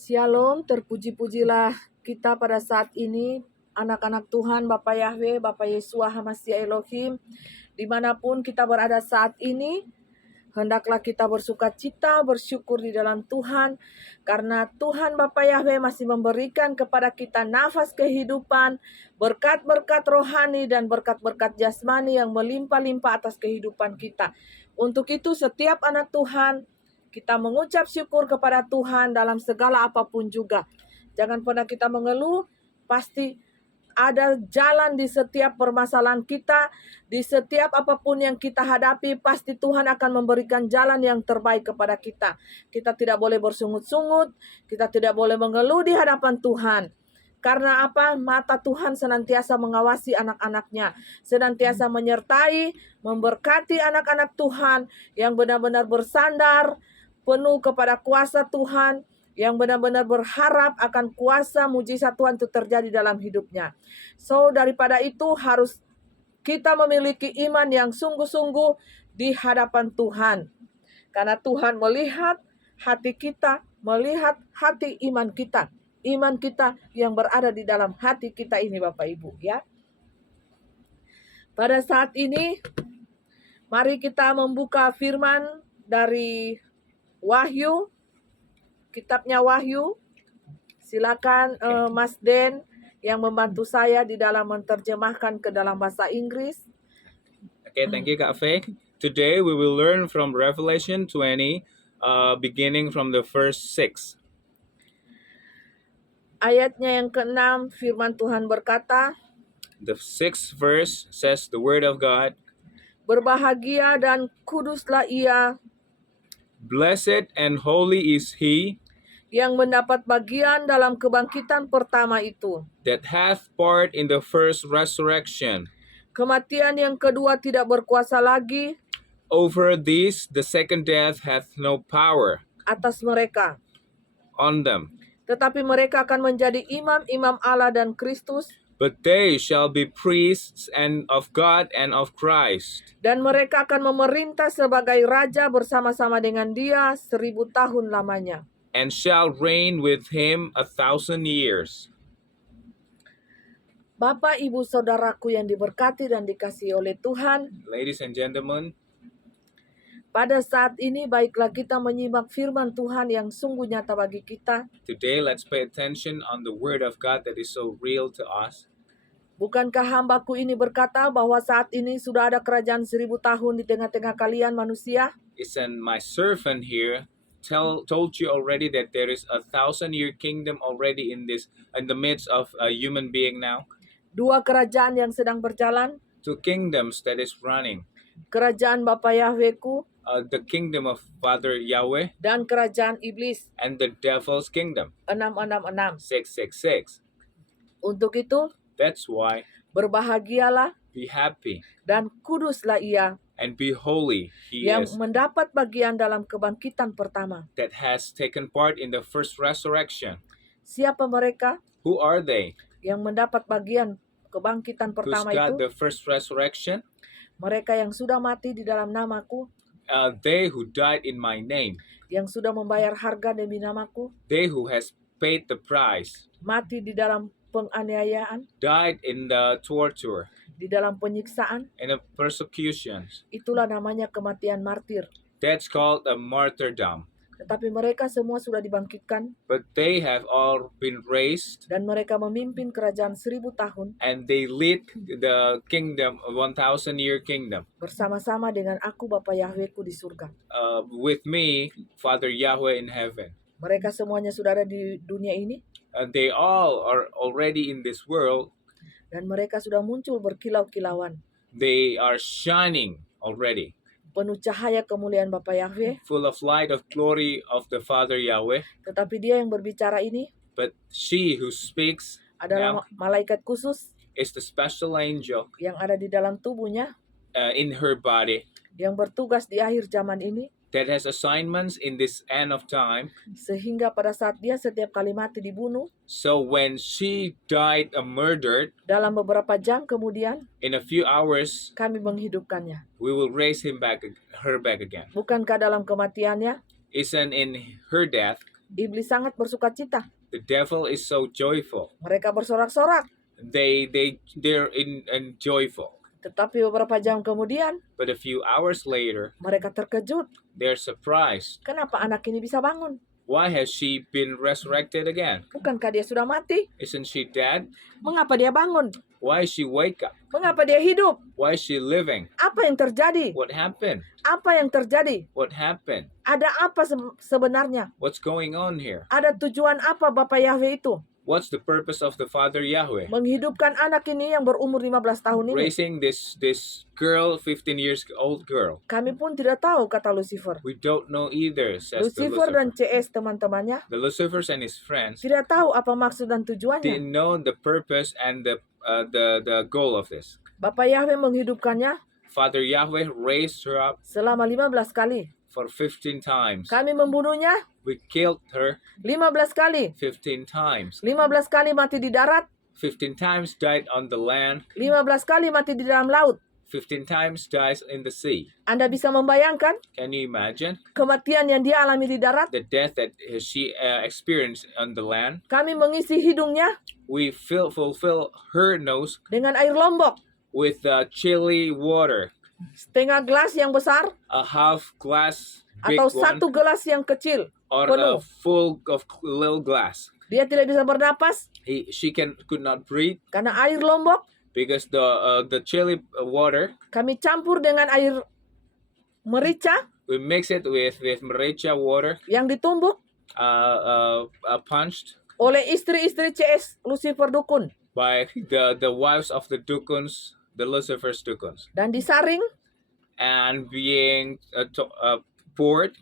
Shalom, terpuji-pujilah kita pada saat ini, anak-anak Tuhan, Bapak Yahweh, Bapak Yesua HaMashiach Elohim, dimanapun kita berada saat ini, hendaklah kita bersukacita, bersyukur di dalam Tuhan, karena Tuhan Bapak Yahweh masih memberikan kepada kita nafas kehidupan, berkat-berkat rohani dan berkat-berkat jasmani yang melimpah-limpah atas kehidupan kita. Untuk itu setiap anak Tuhan, kita mengucap syukur kepada Tuhan dalam segala apapun juga. Jangan pernah kita mengeluh, pasti ada jalan di setiap permasalahan kita, di setiap apapun yang kita hadapi, pasti Tuhan akan memberikan jalan yang terbaik kepada kita. Kita tidak boleh bersungut-sungut, kita tidak boleh mengeluh di hadapan Tuhan. Karena apa? Mata Tuhan senantiasa mengawasi anak-anaknya, senantiasa menyertai, memberkati anak-anak Tuhan yang benar-benar bersandar, penuh kepada kuasa Tuhan, yang benar-benar berharap akan kuasa mujizat Tuhan itu terjadi dalam hidupnya. So, daripada itu harus kita memiliki iman yang sungguh-sungguh di hadapan Tuhan. Karena Tuhan melihat hati kita, melihat hati iman kita. Iman kita yang berada di dalam hati kita ini Bapak Ibu ya. Pada saat ini, mari kita membuka firman dari Wahyu, kitabnya Wahyu. Silakan Mas Den yang membantu saya di dalam menerjemahkan ke dalam bahasa Inggris. Okay, thank you, Kak Faye. Today we will learn from Revelation 20, beginning from the first 6. Ayatnya yang ke-6, firman Tuhan berkata, The 6th verse says the word of God, berbahagia dan kuduslah ia Blessed and holy is he yang mendapat bagian dalam kebangkitan pertama itu. that hath part in the first resurrection. Kematian yang kedua tidak berkuasa lagi Over these the second death hath no power atas mereka. on them, Tetapi mereka akan menjadi imam-imam Allah dan Kristus, but they shall be priests and of God and of Christ, dan mereka akan memerintah sebagai raja bersama-sama dengan Dia 1000 tahun lamanya. and shall reign with him 1,000 years. Bapak, Ibu, Saudaraku yang diberkati dan dikasihi oleh Tuhan, Ladies and gentlemen, pada saat ini baiklah kita menyimak firman Tuhan yang sungguh nyata bagi kita. today let's pay attention on the word of God that is so real to us. Bukankah hambaku ini berkata bahwa saat ini sudah ada kerajaan 1000 tahun di tengah-tengah kalian manusia? Isn't my servant here told you already that there is 1,000-year kingdom already in the midst of a human being now? Dua kerajaan yang sedang berjalan, Two kingdoms that is running. kerajaan Bapa Yahwehku The kingdom of Father Yahweh dan kerajaan iblis, and the devil's kingdom. 666. 666. Untuk itu, That's why berbahagialah be happy dan kuduslah ia and be holy. He yang is mendapat bagian dalam kebangkitan pertama. that has taken part in the first resurrection. Siapa mereka Who are they? yang mendapat bagian kebangkitan Who's pertama got itu? the first resurrection? Mereka yang sudah mati di dalam namaku, They who died in my name. yang sudah membayar harga demi namaku, They who has paid the price. mati di dalam penganiayaan, Died in the torture, di dalam penyiksaan. in the persecutions. Itulah namanya kematian martir. That's called a martyrdom. Tetapi mereka semua sudah dibangkitkan But they have all been raised dan mereka memimpin kerajaan 1000 tahun and they lead the kingdom, 1,000-year kingdom. bersama-sama dengan aku Bapa Yahwehku di surga. With me, Father Yahweh in heaven. Mereka semuanya sudah ada di dunia ini They all are already in this world. dan mereka sudah muncul berkilau-kilauan, They are shining already, penuh cahaya kemuliaan Bapa Yahweh. full of light of glory of the Father Yahweh. Tetapi dia yang berbicara ini But she who speaks adalah now malaikat khusus is the special angel yang ada di dalam tubuhnya, in her body yang bertugas di akhir zaman ini, that has assignments in this end of time. sehingga pada saat dia setiap kali mati dibunuh, So when she died murdered, dalam beberapa jam kemudian in a few hours kami menghidupkannya. we will raise her back again. Bukankah dalam kematiannya Isn't in her death Iblis sangat bersukacita. The devil is so joyful. Mereka bersorak-sorak. They're in joyful. Tetapi beberapa jam kemudian, But a few hours later, mereka terkejut. they're surprised. Kenapa anak ini bisa bangun? Why has she been resurrected again? Bukankah dia sudah mati? Isn't she dead? Mengapa dia bangun? Why is she wake up? Mengapa dia hidup? Why is she living? Apa yang terjadi? What happened? Apa yang terjadi? What happened? Ada apa sebenarnya? What's going on here? Ada tujuan apa Bapak Yahweh itu? What's the purpose of the Father Yahweh? Menghidupkan anak ini yang berumur 15 tahun ini. Raising this girl, 15 years old girl. Kami pun tidak tahu, kata Lucifer. We don't know either, says the Lucifer Lucifer. dan CS teman-temannya The Lucifers and his friends tidak tahu apa maksud dan tujuannya. didn't know the purpose and the goal of this. Bapak Yahweh menghidupkannya Father Yahweh raised her up selama 15 kali. for 15 times. Kami membunuhnya We killed her 15 kali. 15 times. 15 kali mati di darat, 15 times died on the land. 15 kali mati di dalam laut. 15 times dies in the sea. Anda bisa membayangkan Can you imagine kematian yang dia alami di darat? the death that she experienced on the land? Kami mengisi hidungnya We fulfill her nose dengan air lombok. with chili water, Setengah gelas yang besar a half glass big atau one, satu gelas yang kecil. or penuh. a full of little glass. Dia tidak bisa bernapas She could not breathe karena air lombok because the chili water, kami campur dengan air merica we mix it with merica water, yang ditumbuk punched oleh istri-istri CS Lucifer Dukun by the wives of the dukuns, the Lucifer's dukuns, dan disaring. and being poured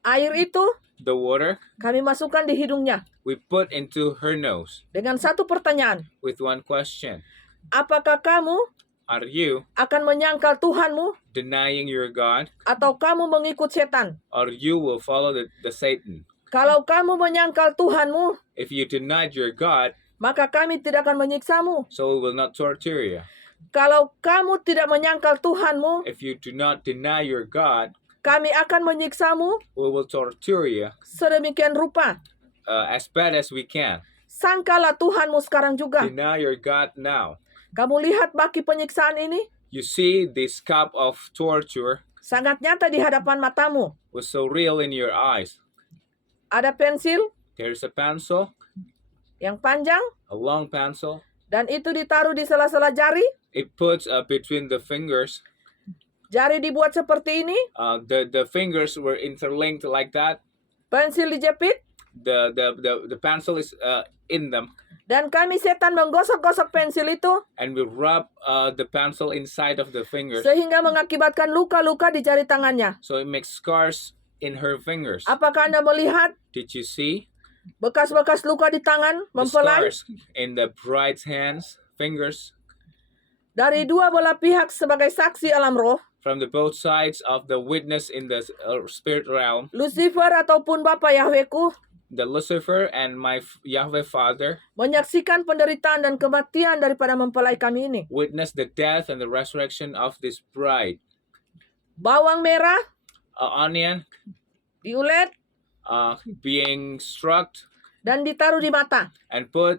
Air itu the water kami masukkan di hidungnya we put into her nose dengan satu pertanyaan. with one question: Apakah kamu are you akan menyangkal Tuhanmu denying your God, atau kamu mengikut setan? or you will follow the Satan? Kalau kamu menyangkal Tuhanmu, If you denied your God, maka kami tidak akan menyiksamu. so we will not torture you. Kalau kamu tidak menyangkal Tuhanmu, If you do not deny your God, kami akan menyiksamu we will torture you sedemikian rupa. as bad as we can. Sangkalah Tuhanmu sekarang juga. Deny your God now. Kamu lihat baki penyiksaan ini You see, this cup of torture sangat nyata di hadapan matamu. was so real in your eyes. Ada pensil There's a pencil, yang panjang a long pencil. dan itu ditaruh di sela-sela jari. It puts between the fingers. Jari dibuat seperti ini, The fingers were interlinked like that. pensil dijepit, The pencil is in them, dan kami setan menggosok-gosok pensil itu and we rub the pencil inside of the fingers, sehingga mengakibatkan luka-luka di jari tangannya. so it makes scars in her fingers. Apakah Anda melihat Did you see bekas-bekas luka di tangan the mempelai scars in the bride's hands, fingers, dari dua belah pihak sebagai saksi alam roh? from the both sides of the witness in the spirit realm? Lucifer ataupun Bapa Yahwehku The Lucifer and my Yahweh Father menyaksikan penderitaan dan kematian daripada mempelai kami ini. witnessed the death and the resurrection of this bride. Bawang merah Onion diulet being struck dan ditaruh di mata. and put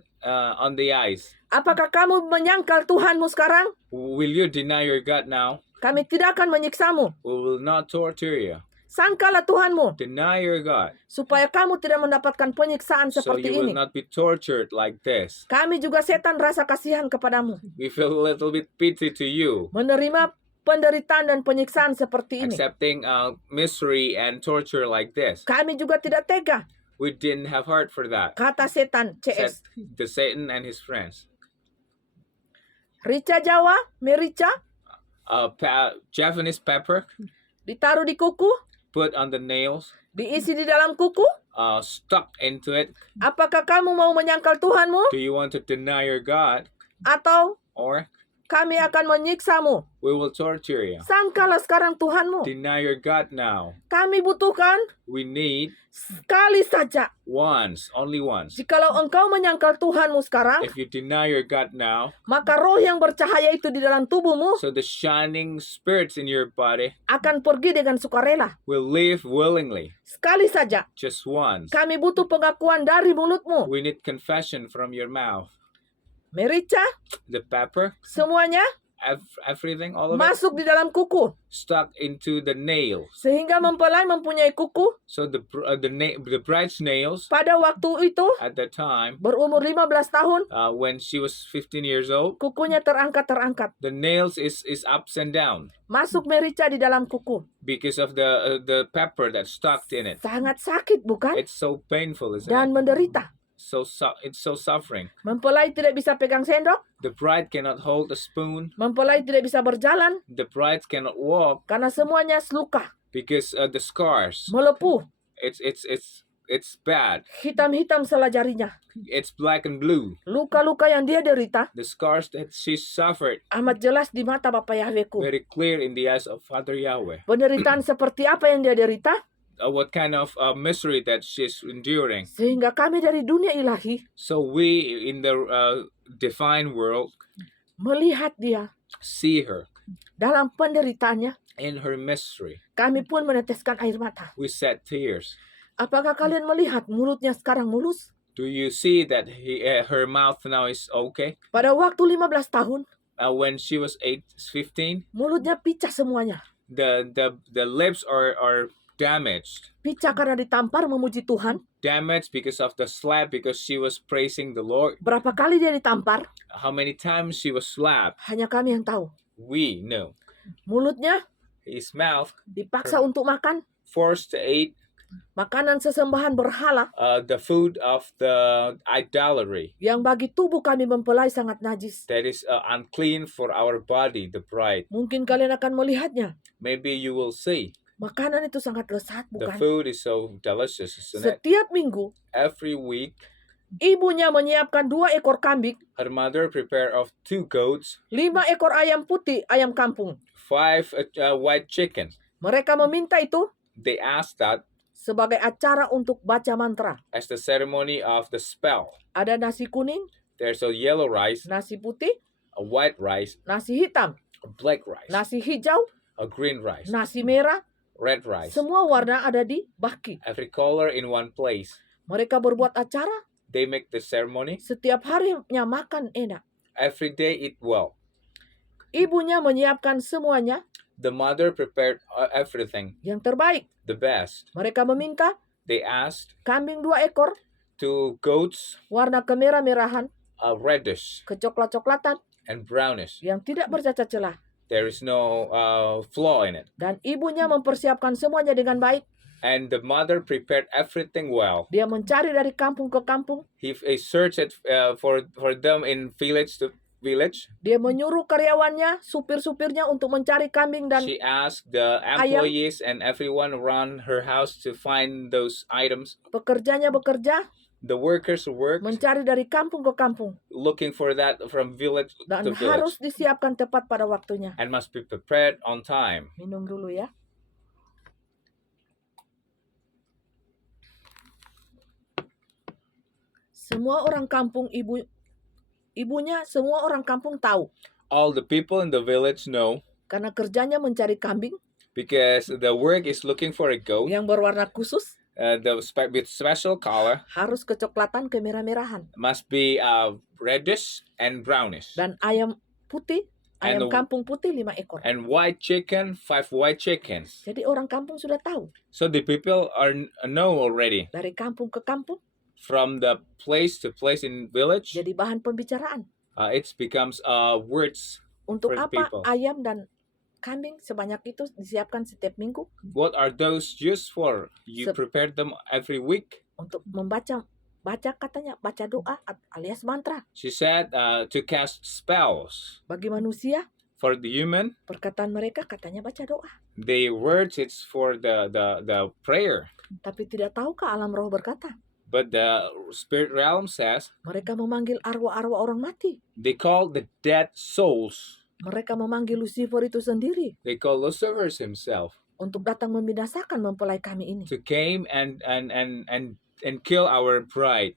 on the eyes. Apakah kamu menyangkal Tuhanmu sekarang? Will you deny your God now? Kami tidak akan menyiksamu. We will not torture you. Sangkalah Tuhanmu Deny your God, supaya kamu tidak mendapatkan penyiksaan so seperti you will ini. not be tortured like this. Kami juga setan rasa kasihan kepadamu. We feel a little bit pity to you, Menerima penderitaan dan penyiksaan seperti ini. accepting misery and torture like this. Kami juga tidak tega, We didn't have heart for that, kata setan said CS. the Satan and his friends. Rica Jawa, merica, Japanese pepper ditaruh di kuku, put on the nails, diisi di dalam kuku. stuck into it. Apakah kamu mau menyangkal Tuhanmu? Do you want to deny your God, Atau or kami akan menyiksamu. We will torture you. Sangkalah sekarang Tuhanmu. Deny your God now. Kami butuhkan We need sekali saja. only once. Jikalau engkau menyangkal Tuhanmu sekarang, If you deny your God now, maka roh yang bercahaya itu di dalam tubuhmu so the shining spirits in your body akan pergi dengan sukarela. will live willingly. Sekali saja. Just once. Kami butuh pengakuan dari mulutmu. We need confession from your mouth. Merica, The pepper, semuanya everything, all of it, masuk di dalam kuku. stuck into the nails. Sehingga mempelai mempunyai kuku So the bride's nails pada waktu itu at that time, berumur 15 tahun, when she was 15 years old, kukunya terangkat-terangkat. the nails is ups and down Masuk merica di dalam kuku. because of the pepper that's stuck in it. Sangat sakit, bukan? It's so painful, isn't Dan it? menderita. It's so suffering. Mempelai tidak bisa pegang sendok. The bride cannot hold a spoon. Mempelai tidak bisa berjalan The bride cannot walk karena semuanya luka, because the scars. melepuh, It's bad. hitam-hitam selah jarinya. It's black and blue. Luka-luka yang dia derita The scars that she suffered, amat jelas di mata Bapa Yahweku. very clear in the eyes of Father Yahweh. Penderitaan seperti apa yang dia derita, What kind of misery that she's enduring. sehingga kami dari dunia ilahi So we in the divine world melihat dia see her dalam penderitaannya. in her misery. Kami pun meneteskan air mata. We shed tears. Apakah kalian melihat mulutnya sekarang mulus? Do you see that her mouth now is okay? Pada waktu 15 tahun, When she was 15, mulutnya picah semuanya. the lips are damaged. Picah karena ditampar memuji Tuhan. Damaged because of the slap, because she was praising the Lord. Berapa kali dia ditampar? How many times she was slapped, Hanya kami yang tahu. we know. Mulutnya His mouth dipaksa untuk makan forced to eat makanan sesembahan berhala the food of the idolatry yang bagi tubuh kami mempelai sangat najis. that is unclean for our body, the bride. Mungkin kalian akan melihatnya. Maybe you will see Makanan itu sangat lezat, the bukan? food is so delicious, isn't it? Setiap minggu, Every week, ibunya menyiapkan 2 ekor kambing, her mother prepare of 2 goats, 5 ekor ayam putih, ayam kampung. 5 white chicken. Mereka meminta itu They asked that sebagai acara untuk baca mantra. as the ceremony of the spell. Ada nasi kuning, There's a yellow rice, nasi putih, a white rice, nasi hitam, a black rice, nasi hijau, a green rice, nasi merah. red rice. Semua warna ada di baki. Every color in one place. Mereka berbuat acara, They make the ceremony. setiap harinya makan enak. Every day eat well. Ibunya menyiapkan semuanya The mother prepared everything, yang terbaik. the best. Mereka meminta They asked kambing 2 ekor, 2 goats, warna kemerah-merahan, reddish kecoklat-coklatan, and brownish. yang tidak bercacat celah. There is no flaw in it. Dan ibunya mempersiapkan semuanya dengan baik. And the mother prepared everything well. Dia mencari dari kampung ke kampung. He searched for them in village to village. Dia menyuruh karyawannya, supir-supirnya untuk mencari kambing dan She asked the employees and everyone around her house to find those items. pekerjanya bekerja, The workers worked mencari dari kampung ke kampung. looking for that from village Dan to harus village disiapkan tepat pada waktunya. and must be prepared on time. Minum dulu ya. Semua orang kampung ibunya semua orang kampung tahu All the people in the village know karena kerjanya mencari kambing because the work is looking for a goat yang berwarna khusus, with special color, harus kecoklatan kemerah-merahan, must be reddish and brownish. dan ayam putih, And ayam the- kampung putih 5 ekor. And white chicken, 5 white chickens. Jadi orang kampung sudah tahu So the people know already dari kampung ke kampung from the place to place in village. jadi bahan pembicaraan. It becomes words. Untuk For the apa people. ayam dan kambing sebanyak itu disiapkan setiap minggu? What are those used for? You Sep- prepare them every week. Untuk baca katanya, baca doa alias mantra. She said to cast spells Bagi manusia, for the human. perkataan mereka katanya baca doa. The words it's for the prayer. Tapi tidak tahukah alam roh berkata, But the spirit realm says mereka memanggil arwah-arwah orang mati. they call the dead souls Mereka memanggil Lucifer itu sendiri They call Lucifer himself untuk datang membinasakan mempelai kami ini. to came and kill our bride.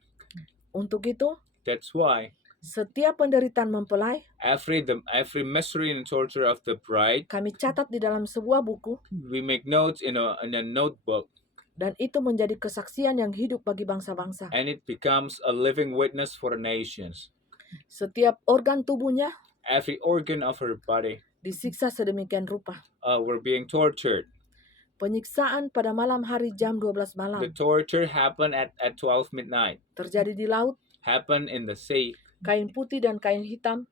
Untuk itu, That's why setiap penderitaan mempelai every misery and torture of the bride, kami catat di dalam sebuah buku, we make notes in a notebook, dan itu menjadi kesaksian yang hidup bagi bangsa-bangsa. and it becomes a living witness for the nations. Setiap organ tubuhnya Every organ of her body disiksa sedemikian rupa. were being tortured. Penyiksaan pada malam hari jam 12 The malam torture happened at 12 midnight. terjadi di laut, Happened in the sea. kain putih dan kain hitam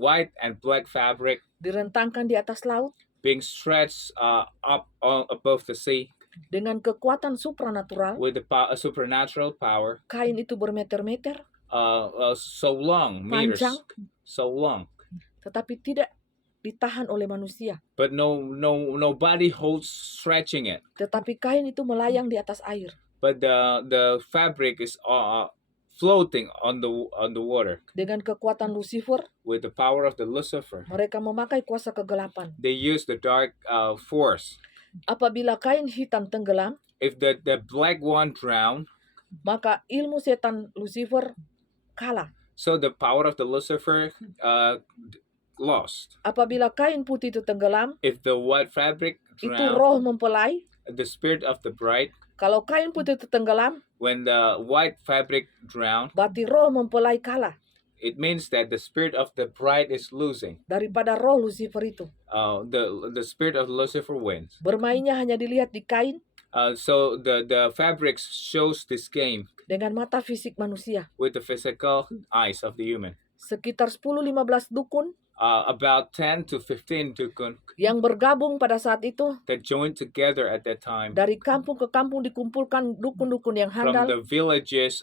White and black fabric direntangkan di atas laut being stretched up above the sea dengan kekuatan supranatural. with a supernatural power. Kain itu bermeter-meter, So long, meters, panjang, so long. tetapi tidak ditahan oleh manusia. But nobody holds stretching it. Tetapi kain itu melayang di atas air But the fabric is floating on the water dengan kekuatan Lucifer. with the power of the Lucifer. Mereka memakai kuasa kegelapan. They use the dark force. Apabila kain hitam tenggelam, If the black one drowned, maka ilmu setan Lucifer kalah. so the power of the Lucifer lost. Apabila kain putih itu tenggelam, If the white fabric itu drowned, roh mempelai. the spirit of the bride. Kalau kain putih itu tenggelam, When the white fabric drowned, berarti roh mempelai kalah it means that the spirit of the bride is losing. daripada roh Lucifer itu. The spirit of Lucifer wins. Bermainnya hanya dilihat di kain So the fabrics shows this game dengan mata fisik manusia. with the physical eyes of the human. Sekitar 10-15 dukun About 10 to 15 dukun yang bergabung pada saat itu. that joined together at that time. Dari kampung ke kampung dikumpulkan dukun-dukun yang From handal. the villages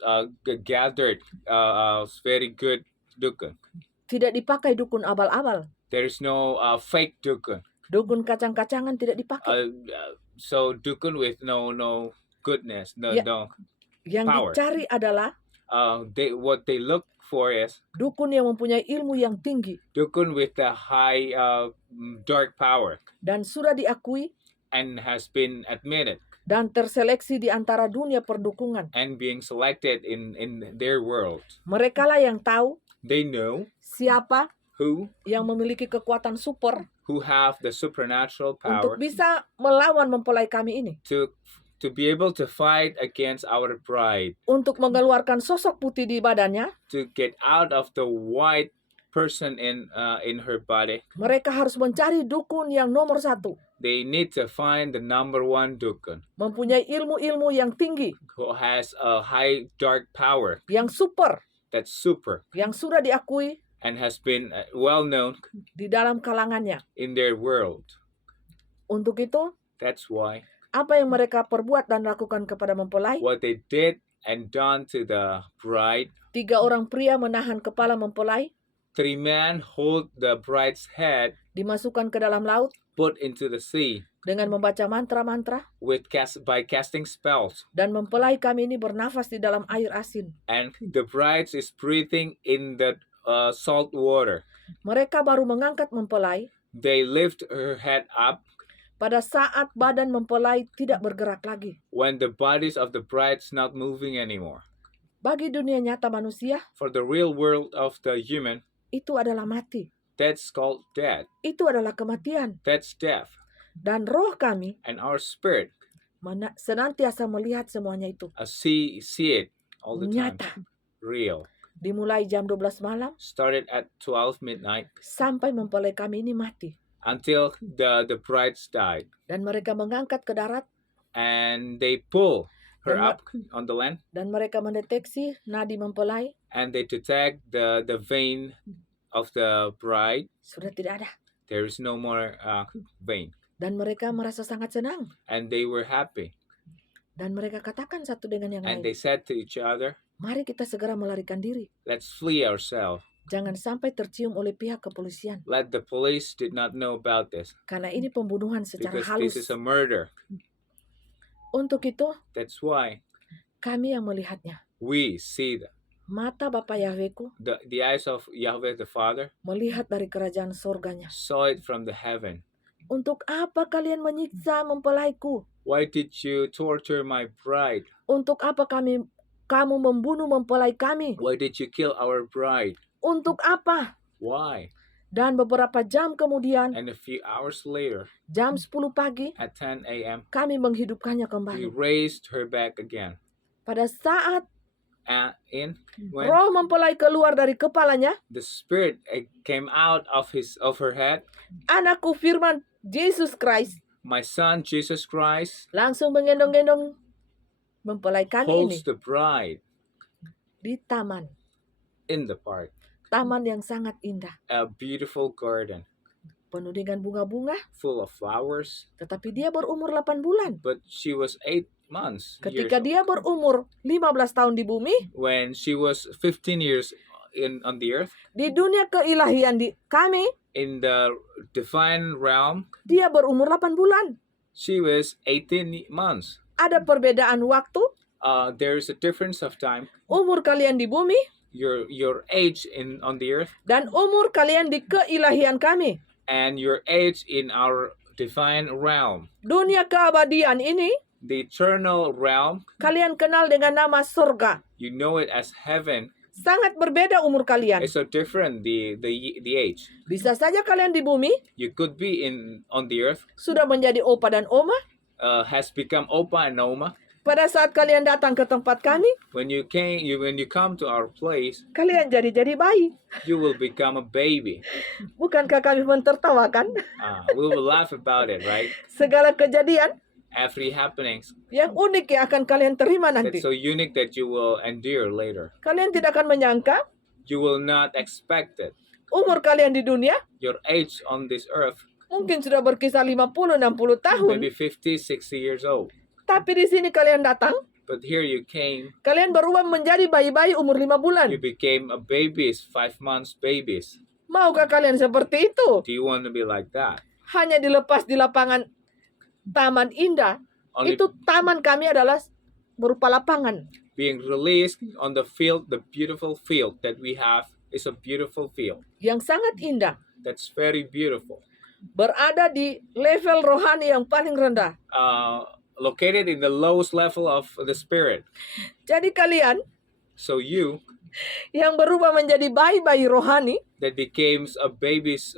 gathered very good dukun. Tidak dipakai dukun abal-abal. There is no fake dukun. Dukun kacang-kacangan tidak dipakai. So dukun with no goodness, Yeah. Yang power. dicari adalah what they look for is dukun yang mempunyai ilmu yang tinggi dukun with the high dark power dan sudah diakui and has been admitted dan terseleksi di antara dunia perdukungan. and being selected in their world. Mereka lah yang tahu They know siapa who yang memiliki kekuatan super have the supernatural untuk power bisa melawan mempelai kami ini. to be able to fight against our bride, Untuk mengeluarkan sosok putih di badannya, to get out of the white person in her body. mereka harus mencari dukun yang nomor 1. They need to find the number one dukun Mempunyai ilmu-ilmu yang tinggi, who has a high dark power yang super, that's super yang sudah diakui and has been well known di dalam kalangannya. in their world. Untuk itu, That's why apa yang mereka perbuat dan lakukan kepada mempelai? what they did and done to the bride. 3 orang pria menahan kepala mempelai, 3 men hold the bride's head, dimasukkan ke dalam laut put into the sea dengan membaca mantra-mantra, by casting spells, dan mempelai kami ini bernafas di dalam air asin. and the bride is breathing in the salt water. Mereka baru mengangkat mempelai They lift her head up pada saat badan mempelai tidak bergerak lagi. when the bodies of the bride's not moving anymore. Bagi dunia nyata manusia, For the real world of the human, itu adalah mati. that's called death. Itu adalah kematian. That's death. Dan roh kami And our spirit senantiasa melihat semuanya itu. see it all the time. Nyata. Real. Dimulai jam 12 malam Started at 12 midnight sampai mempelai kami ini mati. until the brides died. Dan mereka mengangkat ke darat And they pull her Dan- up on the land, dan mereka mendeteksi nadi mempelai and they detect the vein of the bride. sudah tidak ada. There is no more vein. Dan mereka merasa sangat senang. And they were happy. Dan mereka katakan satu dengan yang And lain, they said to each other, mari kita segera melarikan diri. let's flee ourselves. Jangan sampai tercium oleh pihak kepolisian. Let the police did not know about this, Karena ini pembunuhan secara because halus. this is a murder. Untuk itu, That's why kami yang melihatnya. we see them. Mata Bapa Yahwehku the eyes of Yahweh the Father, melihat dari kerajaan sorganya. saw it from the heaven. Untuk apa kalian menyiksa mempelaiku? Why did you torture my bride? Untuk apa kamu membunuh mempelai kami? Why did you kill our bride? Untuk apa? Why? Dan beberapa jam kemudian, And a few hours later, jam 10 pagi, at 10 a.m., kami menghidupkannya we kembali. raised her back again. Pada saat When roh mempelai keluar dari kepalanya, the spirit came out of her head, anakku firman Yesus Christ my son Jesus Christ langsung menggendong-gendong mempelai kami ini holds the bride di taman. in the park, Taman yang sangat indah, a beautiful garden penuh dengan bunga-bunga, full of flowers. tetapi dia berumur 8 bulan. But she was 8 months. Ketika years dia berumur 15 tahun di bumi, when she was 15 years on the earth, di dunia keilahian kami, in the divine realm, dia berumur 8 bulan. she was 18 months. Ada perbedaan waktu, There is a difference of time. umur kalian di bumi, Your age on the earth dan umur kalian di keilahian kami. and your age in our divine realm. Dunia keabadian ini, The eternal realm, kalian kenal dengan nama surga. you know it as heaven. Sangat berbeda umur kalian. It's so different the age. Bisa saja kalian di bumi You could be on the earth, sudah menjadi opa dan oma. has become Opa and Oma. Pada saat kalian datang ke tempat kami, When you come to our place, kalian jadi bayi. you will become a baby. Bukankah kami mentertawakan We will laugh about it, right? segala kejadian Every happenings yang unik yang akan kalian terima nanti? that's so unique that you will endure later. Kalian tidak akan menyangka You will not expect it. umur kalian di dunia Your age on this earth, mungkin sudah berkisar 50-60 tahun. maybe 50, 60 years old. Tapi di sini kalian datang, But here you came, kalian berubah menjadi bayi-bayi umur 5 bulan. you became a babies, 5 months babies. Maukah kalian seperti itu? Do you want to be like that? Hanya dilepas di lapangan taman indah. Only Itu taman kami adalah berupa lapangan. being released on the field, the beautiful field that we have is a beautiful field. Yang sangat indah. That's very beautiful. Berada di level rohani yang paling rendah. Located in the lowest level of the spirit. Jadi kalian So you yang berubah menjadi bayi-bayi rohani, that becomes a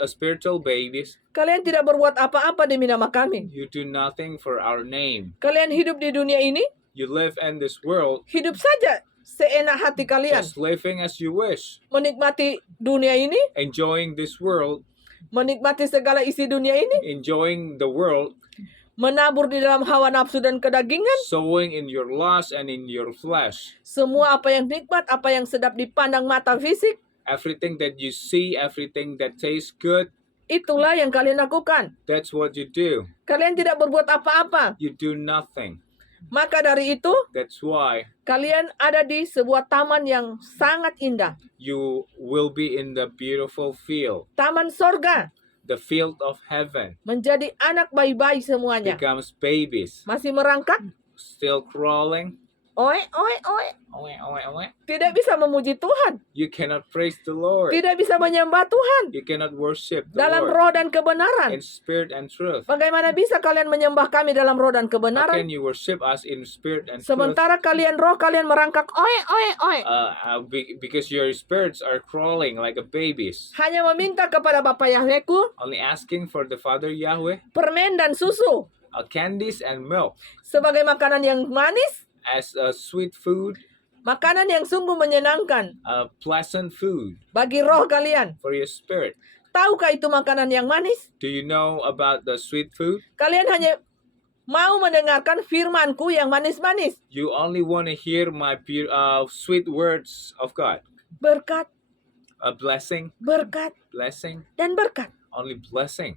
spiritual babies, kalian tidak berbuat apa-apa demi nama kami. you do nothing for our name. Kalian hidup di dunia ini, You live in this world, hidup saja seenak hati kalian. just living as you wish, Menikmati dunia ini, enjoying this world, menikmati segala isi dunia ini, enjoying the world, menabur di dalam hawa nafsu dan kedagingan. sowing in your lust and in your flesh. Semua apa yang nikmat, apa yang sedap dipandang mata fisik, Everything that you see, everything that tastes good, itulah yang kalian lakukan. that's what you do. Kalian tidak berbuat apa-apa. You do nothing. Maka dari itu, That's why kalian ada di sebuah taman yang sangat indah. you will be in the beautiful field. Taman sorga. The field of heaven Menjadi anak bayi-bayi semuanya. becomes babies, Masih merangkak. still crawling. Oi, oi, oi. Tidak bisa memuji Tuhan. You cannot praise the Lord. Tidak bisa menyembah Tuhan. You cannot worship the Dalam Lord roh dan kebenaran. in spirit and truth. Bagaimana bisa kalian menyembah kami dalam roh dan How kebenaran? can you worship us in spirit and truth? Sementara kalian roh, kalian merangkak. Oi, oi, oi. Because your spirits are crawling like a babies, Hanya meminta kepada Bapa Yahwehku only asking for the Father Yahweh, permen dan susu candies and milk sebagai makanan yang manis, as a sweet food, makanan yang sungguh menyenangkan a pleasant food bagi roh kalian. for your spirit. Tahukah itu makanan yang manis? Do you know about the sweet food? Kalian hanya mau mendengarkan firmanku yang manis-manis. You only want to hear my sweet words of God. Berkat, A blessing, berkat, blessing, dan berkat. only blessing.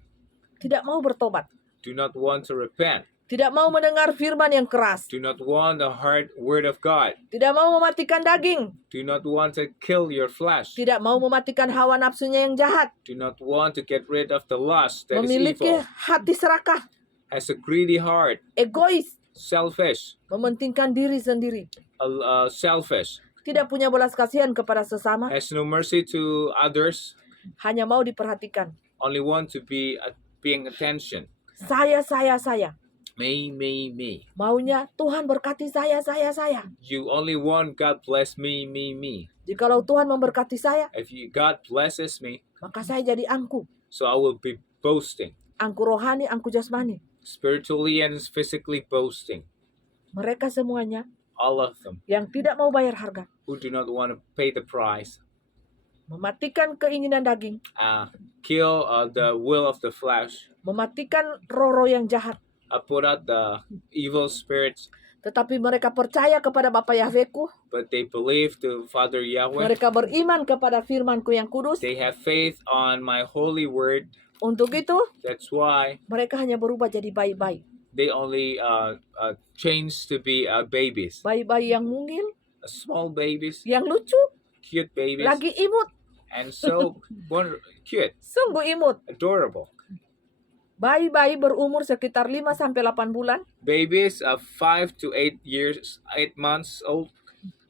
Tidak mau bertobat. Do not want to repent. Tidak mau mendengar firman yang keras. Do not want the hard word of God. Tidak mau mematikan daging. Do not want to kill your flesh. Tidak mau mematikan hawa nafsunya yang jahat. Do not want to get rid of the lust that is Memiliki evil. hati serakah. Has a greedy heart, Egois. selfish, Mementingkan diri sendiri. selfish. tidak punya belas kasihan kepada sesama, has no mercy to others, hanya mau diperhatikan. only want to be paying attention. Saya. Me. Maunya Tuhan berkati saya. You only want God bless me. Jikalau Tuhan memberkati saya, If God blesses me, maka saya jadi angku. so I will be boasting, Angku rohani, angku jasmani. spiritually and physically boasting. Mereka semuanya All of them yang tidak mau bayar harga, who do not want to pay the price, mematikan keinginan daging, kill the will of the flesh, mematikan roh-roh yang jahat. put out the evil spirits, Tetapi mereka percaya kepada Bapa Yahwehku, but they believe to Father Yahweh. mereka beriman kepada firman-Ku yang kudus. They have faith on my holy word. Untuk itu, That's why mereka hanya berubah jadi bayi-bayi. they only change to be babies, Bayi-bayi yang mungil, small babies, yang lucu, cute babies, lagi imut, and so cute, sungguh imut. adorable. Bayi-bayi berumur sekitar 5-8 bulan, Babies of 5 to 8 years, 8 months old,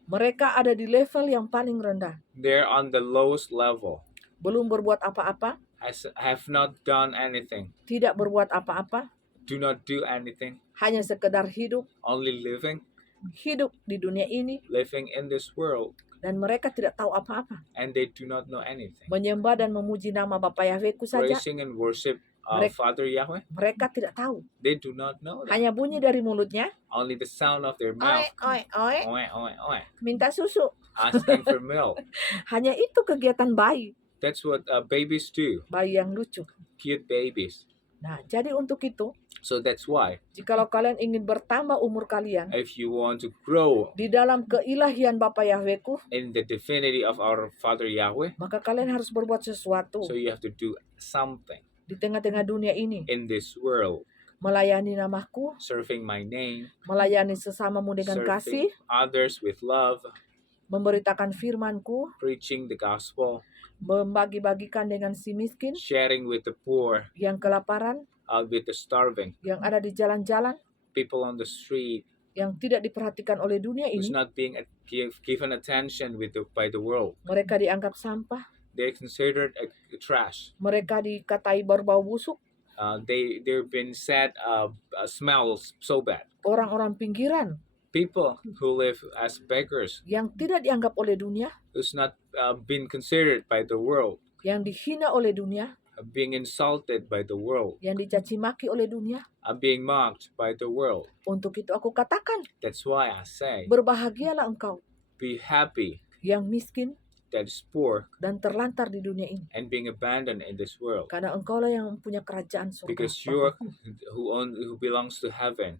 mereka ada di level yang paling rendah. they're on the lowest level. Belum berbuat apa-apa, Have not done anything, tidak berbuat apa-apa, do not do anything, hanya sekedar hidup only living di dunia ini, living in this world, dan mereka tidak tahu apa-apa. and they do not know anything. Menyembah dan memuji nama Bapa Yahwehku saja, Praising and worship Father Yahweh, mereka tidak tahu. they do not know that. Hanya bunyi dari mulutnya, Only the sound of their oi, mouth, oi, oi, oi, minta susu. asking for milk. Hanya itu kegiatan bayi, That's what babies do, bayi yang lucu. cute babies. Nah, jadi untuk itu, So that's why, jikalau kalian ingin bertambah umur kalian if you want to grow di dalam keilahian Bapa Yahwehku, in the divinity of our Father Yahweh, maka kalian harus berbuat sesuatu so you have to do something di tengah-tengah dunia ini. in this world, Melayani namaku, serving my name, melayani sesamamu dengan kasih, serving others with love, memberitakan firmanku, preaching the gospel, membagi-bagikan dengan si miskin, sharing with the poor, yang kelaparan, with the starving, yang ada di jalan-jalan, people on the street, yang tidak diperhatikan oleh dunia who's ini. not being given attention by the world. Mereka dianggap sampah, They're considered a trash. mereka dikatai berbau busuk, They've been said smells so bad. orang-orang pinggiran People who live as beggars, yang tidak dianggap oleh dunia, who's not been considered by the world, yang dihina oleh dunia, being insulted by the world, yang dicaci maki oleh dunia. being mocked by the world. Untuk itu aku katakan, That's why I say, berbahagialah engkau be happy yang miskin that is poor dan terlantar di dunia ini, and being abandoned in this world, karena engkaulah yang mempunyai kerajaan surga. because you're Bapakku. who belongs to heaven.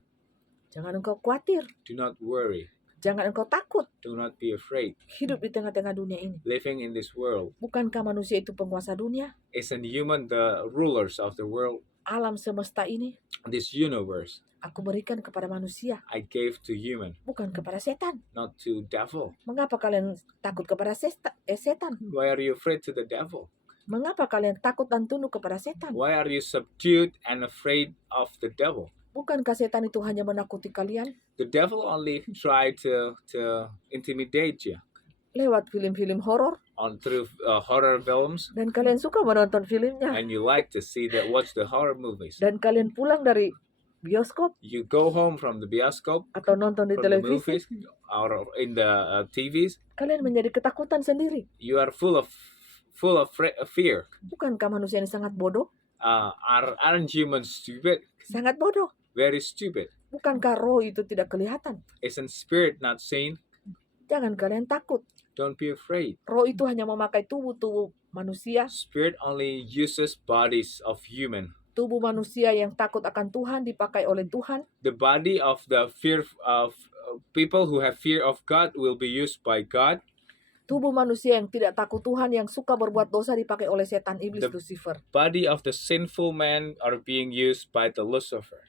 Jangan engkau khawatir, Do not worry. jangan engkau takut Do not be afraid. hidup di tengah-tengah dunia ini. Living in this world, Bukankah manusia itu penguasa dunia? isn't human the rulers of the world? Alam semesta ini This universe aku berikan kepada manusia, I gave to human, bukan kepada setan. not to devil. Mengapa kalian takut kepada setan? Why are you afraid to the devil? Mengapa kalian takut dan tunduk kepada setan? Why are you subdued and afraid of the devil? Bukankah setan itu hanya menakuti kalian The devil only tried to intimidate you lewat film-film horor, through horror films, dan kalian suka menonton filmnya, and you like to watch the horror movies. dan kalian pulang dari bioskop You go home from the bioscope, atau nonton di from the televisi, movies, or in the TVs. kalian menjadi ketakutan sendiri. You are full of fear. Bukankah manusia ini sangat bodoh? Aren't humans stupid? Sangat bodoh. Very stupid. Bukankah roh itu tidak kelihatan? Isn't spirit not seen? Jangan kalian takut. Don't be afraid. Roh itu hanya memakai tubuh-tubuh manusia, Spirit only uses bodies of human. tubuh manusia yang takut akan Tuhan dipakai oleh Tuhan, The body of the fear of people who have fear of God will be used by God. tubuh manusia yang tidak takut Tuhan, yang suka berbuat dosa dipakai oleh setan iblis The- Lucifer. Body of the sinful man are being used by the Lucifer.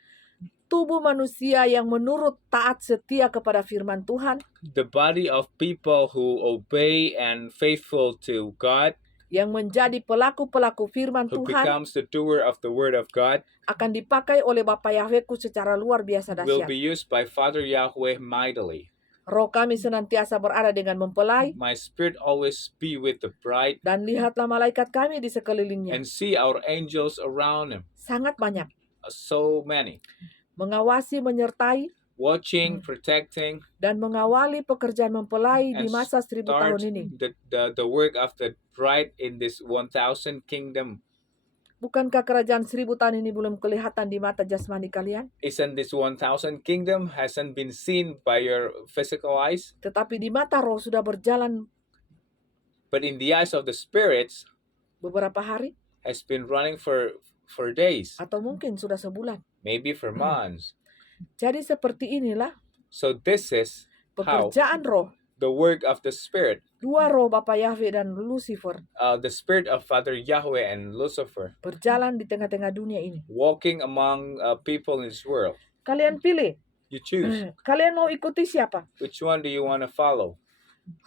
Tubuh manusia yang menurut taat setia kepada firman Tuhan, The body of people who obey and faithful to God, yang menjadi pelaku-pelaku firman who Tuhan, becomes the doer of the word of God, akan dipakai oleh Bapa Yahwehku secara luar biasa will dahsyat. be used by Father Yahweh mightily. Roh kami senantiasa berada dengan mempelai, My spirit always be with the bride, dan lihatlah malaikat kami di sekelilingnya. and see our angels around him. Sangat banyak. So many. Mengawasi, menyertai, Watching, protecting, dan mengawali pekerjaan mempelai di and masa 1000 start tahun ini. the work of the bride in this 1,000 kingdom. Bukankah kerajaan 1000 tahun ini belum kelihatan di mata jasmani kalian? Isn't this 1,000 kingdom hasn't been seen by your physical eyes? Tetapi di mata roh sudah berjalan But in the eyes of the spirits beberapa hari, has been running for days, atau mungkin sudah sebulan. maybe for months. Jadi seperti inilah So this is how pekerjaan roh. the work of the spirit, Dua roh Bapa Yahweh dan Lucifer the spirit of Father Yahweh and Lucifer, berjalan di tengah-tengah dunia ini. walking among people in this world. Kalian pilih. You choose. Kalian mau ikuti siapa? Which one do you want to follow?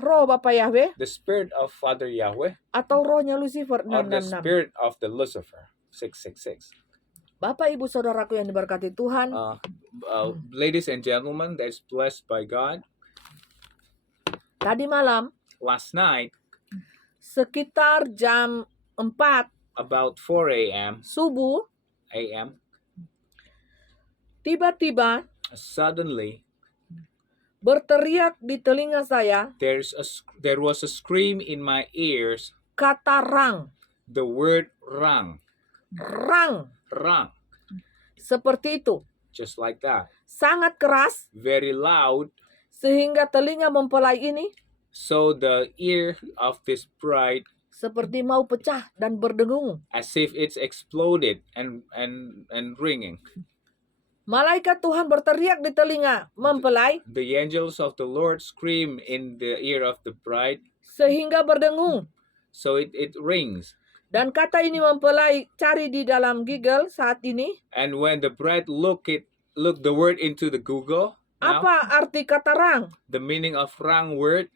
Roh Bapa Yahweh The spirit of Father Yahweh atau rohnya Lucifer or the 666? spirit of the Lucifer 666? Bapak Ibu Saudaraku yang diberkati Tuhan, Ladies and gentlemen, that's blessed by God. tadi malam Last night, sekitar jam 4 about 4 a.m., subuh, tiba-tiba suddenly berteriak di telinga saya there was a scream in my ears, kata rang, the word rang, rang, rang, seperti itu. just like that. Sangat keras Very loud, sehingga telinga mempelai ini so the ear of this bride seperti mau pecah dan berdengung. as if it's exploded and ringing. Malaikat Tuhan berteriak di telinga mempelai The angels of the Lord scream in the ear of the bride, sehingga berdengung. so it rings. Dan kata ini mempelai cari di dalam Google saat ini. And when the bride look the word into the Google, now, Apa arti kata rang? the meaning of rang word,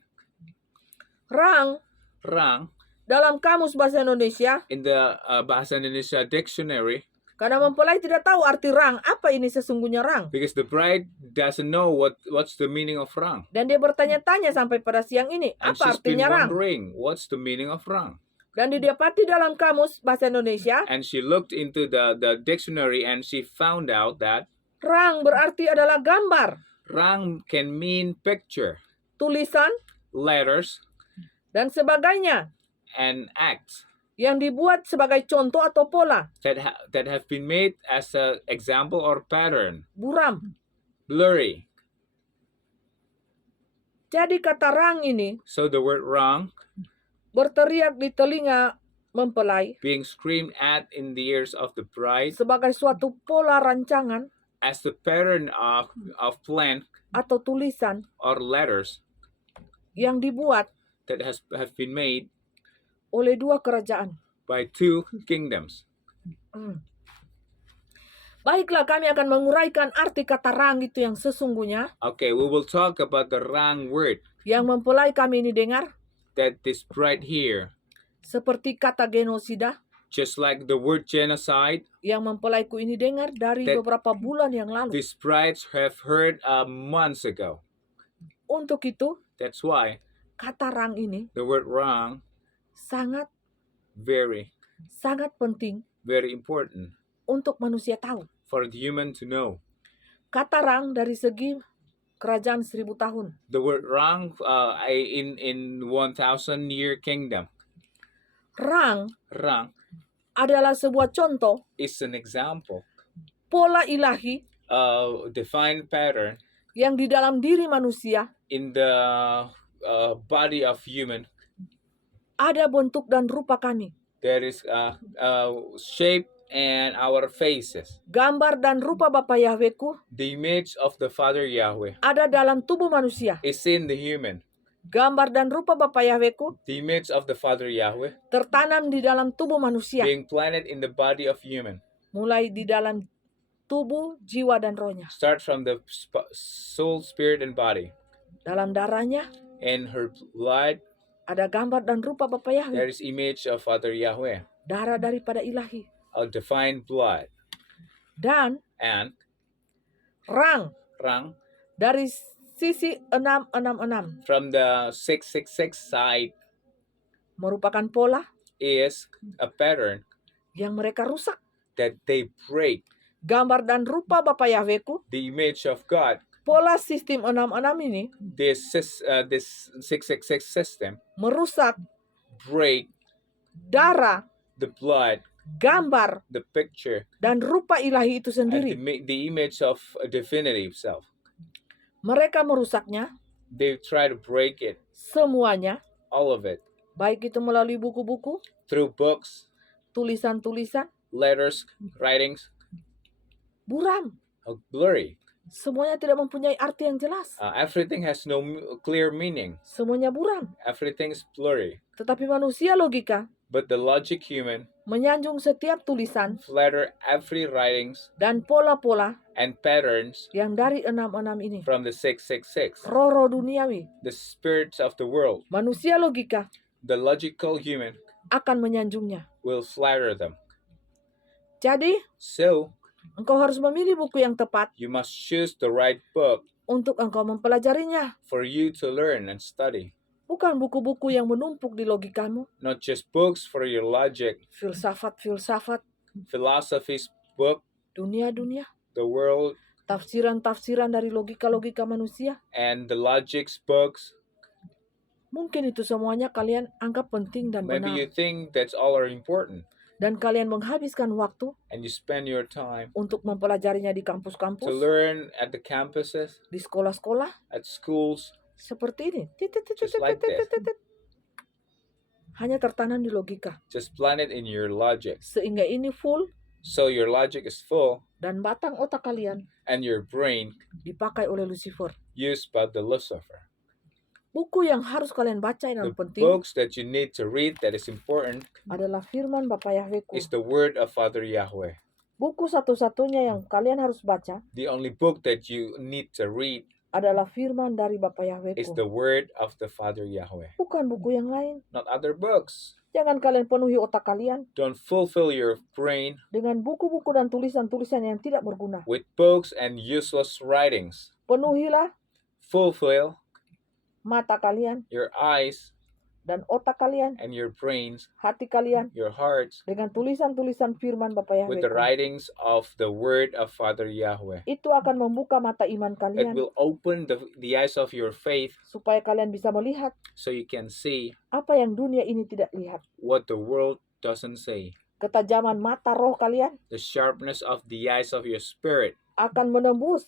Rang rang, dalam kamus bahasa Indonesia, in the Bahasa Indonesia dictionary, karena mempelai tidak tahu arti rang, apa ini sesungguhnya rang. because the bride doesn't know what's the meaning of rang. Dan dia bertanya-tanya sampai pada siang ini, And apa she's been artinya rang? wondering, what's the meaning of rang? Dan didapati dalam kamus bahasa Indonesia, And she looked into the dictionary and she found out that rang berarti adalah gambar, rang can mean picture, tulisan, letters, dan sebagainya and acts yang dibuat sebagai contoh atau pola, that have been made as an example or pattern, buram. blurry. Jadi kata rang ini So the word rang berteriak di telinga mempelai being screamed at in the ears of the bride sebagai suatu pola rancangan as the pattern of plan atau tulisan or letters yang dibuat that have been made oleh dua kerajaan. by two kingdoms. Baiklah, kami akan menguraikan arti kata rang itu yang sesungguhnya, Okay, we will talk about the rang word yang mempelai kami ini dengar, that this bride here, seperti kata genosida, just like the word genocide, yang mempelaiku ini dengar dari That- beberapa bulan yang lalu. these brides have heard months ago. Untuk itu, That's why kata rang ini the word rang sangat penting very important untuk manusia tahu. for the human to know. Kata rang dari segi kerajaan 1000 tahun. The word rang in 1,000-year kingdom. Rang Rang adalah sebuah contoh is an example, pola ilahi defined pattern yang di dalam diri manusia in the body of human. ada bentuk dan rupa kami. There is shape and our faces. Gambar dan rupa Bapa Yahwehku The image of the Father Yahweh ada dalam tubuh manusia. is in the human. Gambar dan rupa Bapa Yahwehku The image of the Father Yahweh tertanam di dalam tubuh manusia. being planted in the body of human. Mulai di dalam tubuh, jiwa, dan rohnya. Start from the soul, spirit, and body. Dalam darahnya In her blood, ada gambar dan rupa Bapa Yahweh. there is image of Father Yahweh, Darah daripada ilahi. a divine blood. Dan And rang rang dari sisi 666 From the 666 side merupakan pola is a pattern yang mereka rusak. that they break Gambar dan rupa Bapa Yahwehku, the image of God. pola sistem 66 ini This 666 system merusak break darah, the blood, gambar, the picture, dan rupa ilahi itu and sendiri. the image of a divinity itself. Mereka merusaknya They try to break it, semuanya, all of it, baik itu melalui buku-buku, through books, tulisan-tulisan, letters, writings, buram. blurry. Semuanya tidak mempunyai arti yang jelas. Everything has no clear meaning. Semuanya buram. Everything is blurry. Tetapi manusia logika But the logic human menyanjung setiap tulisan flatter every writings dan pola-pola and patterns yang dari 66 ini. from the 666. Roh-roh duniawi, The spirits of the world, manusia logika the logical human, akan menyanjungnya. will flatter them. Jadi, So, engkau harus memilih buku yang tepat you must choose the right book untuk engkau mempelajarinya. for you to learn and study. Bukan buku-buku yang menumpuk di logikamu, Not just books for your logic, filsafat-filsafat, philosophies book, dunia-dunia, the world, tafsiran-tafsiran dari logika-logika manusia. and the logics books. Mungkin itu semuanya kalian anggap penting dan Maybe you benar. think that's all are important, Dan kalian menghabiskan waktu and you spend your time untuk mempelajarinya di to kampus-kampus, learn at the campuses, di sekolah-sekolah, at schools, seperti ini. Just like this. Hanya tertanam di logika. just plant it in your logic. Sehingga ini full So your logic is full, dan batang otak kalian and your brain dipakai oleh Lucifer. used by the Lucifer. Buku yang harus kalian baca yang The penting books that you need to read that is important adalah firman Bapa Yahwehku. is the word of Father Yahweh. Buku satu-satunya yang kalian harus baca The only book that you need to read adalah firman dari Bapa is Yahwehku. the word of the Father Yahweh, Bukan buku yang lain. not other books. Jangan kalian penuhi otak kalian Don't fulfill your brain dengan buku-buku dan tulisan-tulisan yang tidak berguna. with books and useless writings. Penuhilah Fulfill mata kalian your eyes dan otak kalian, and your brains, hati kalian your hearts, dengan tulisan-tulisan firman Bapa with the Yahwehku. writings of the word of Father Yahweh. Itu akan membuka mata iman It kalian will open the eyes of your faith supaya kalian bisa melihat so you can see apa yang dunia ini tidak lihat. what the world doesn't say. Ketajaman mata roh kalian The sharpness of the eyes of your spirit akan menembus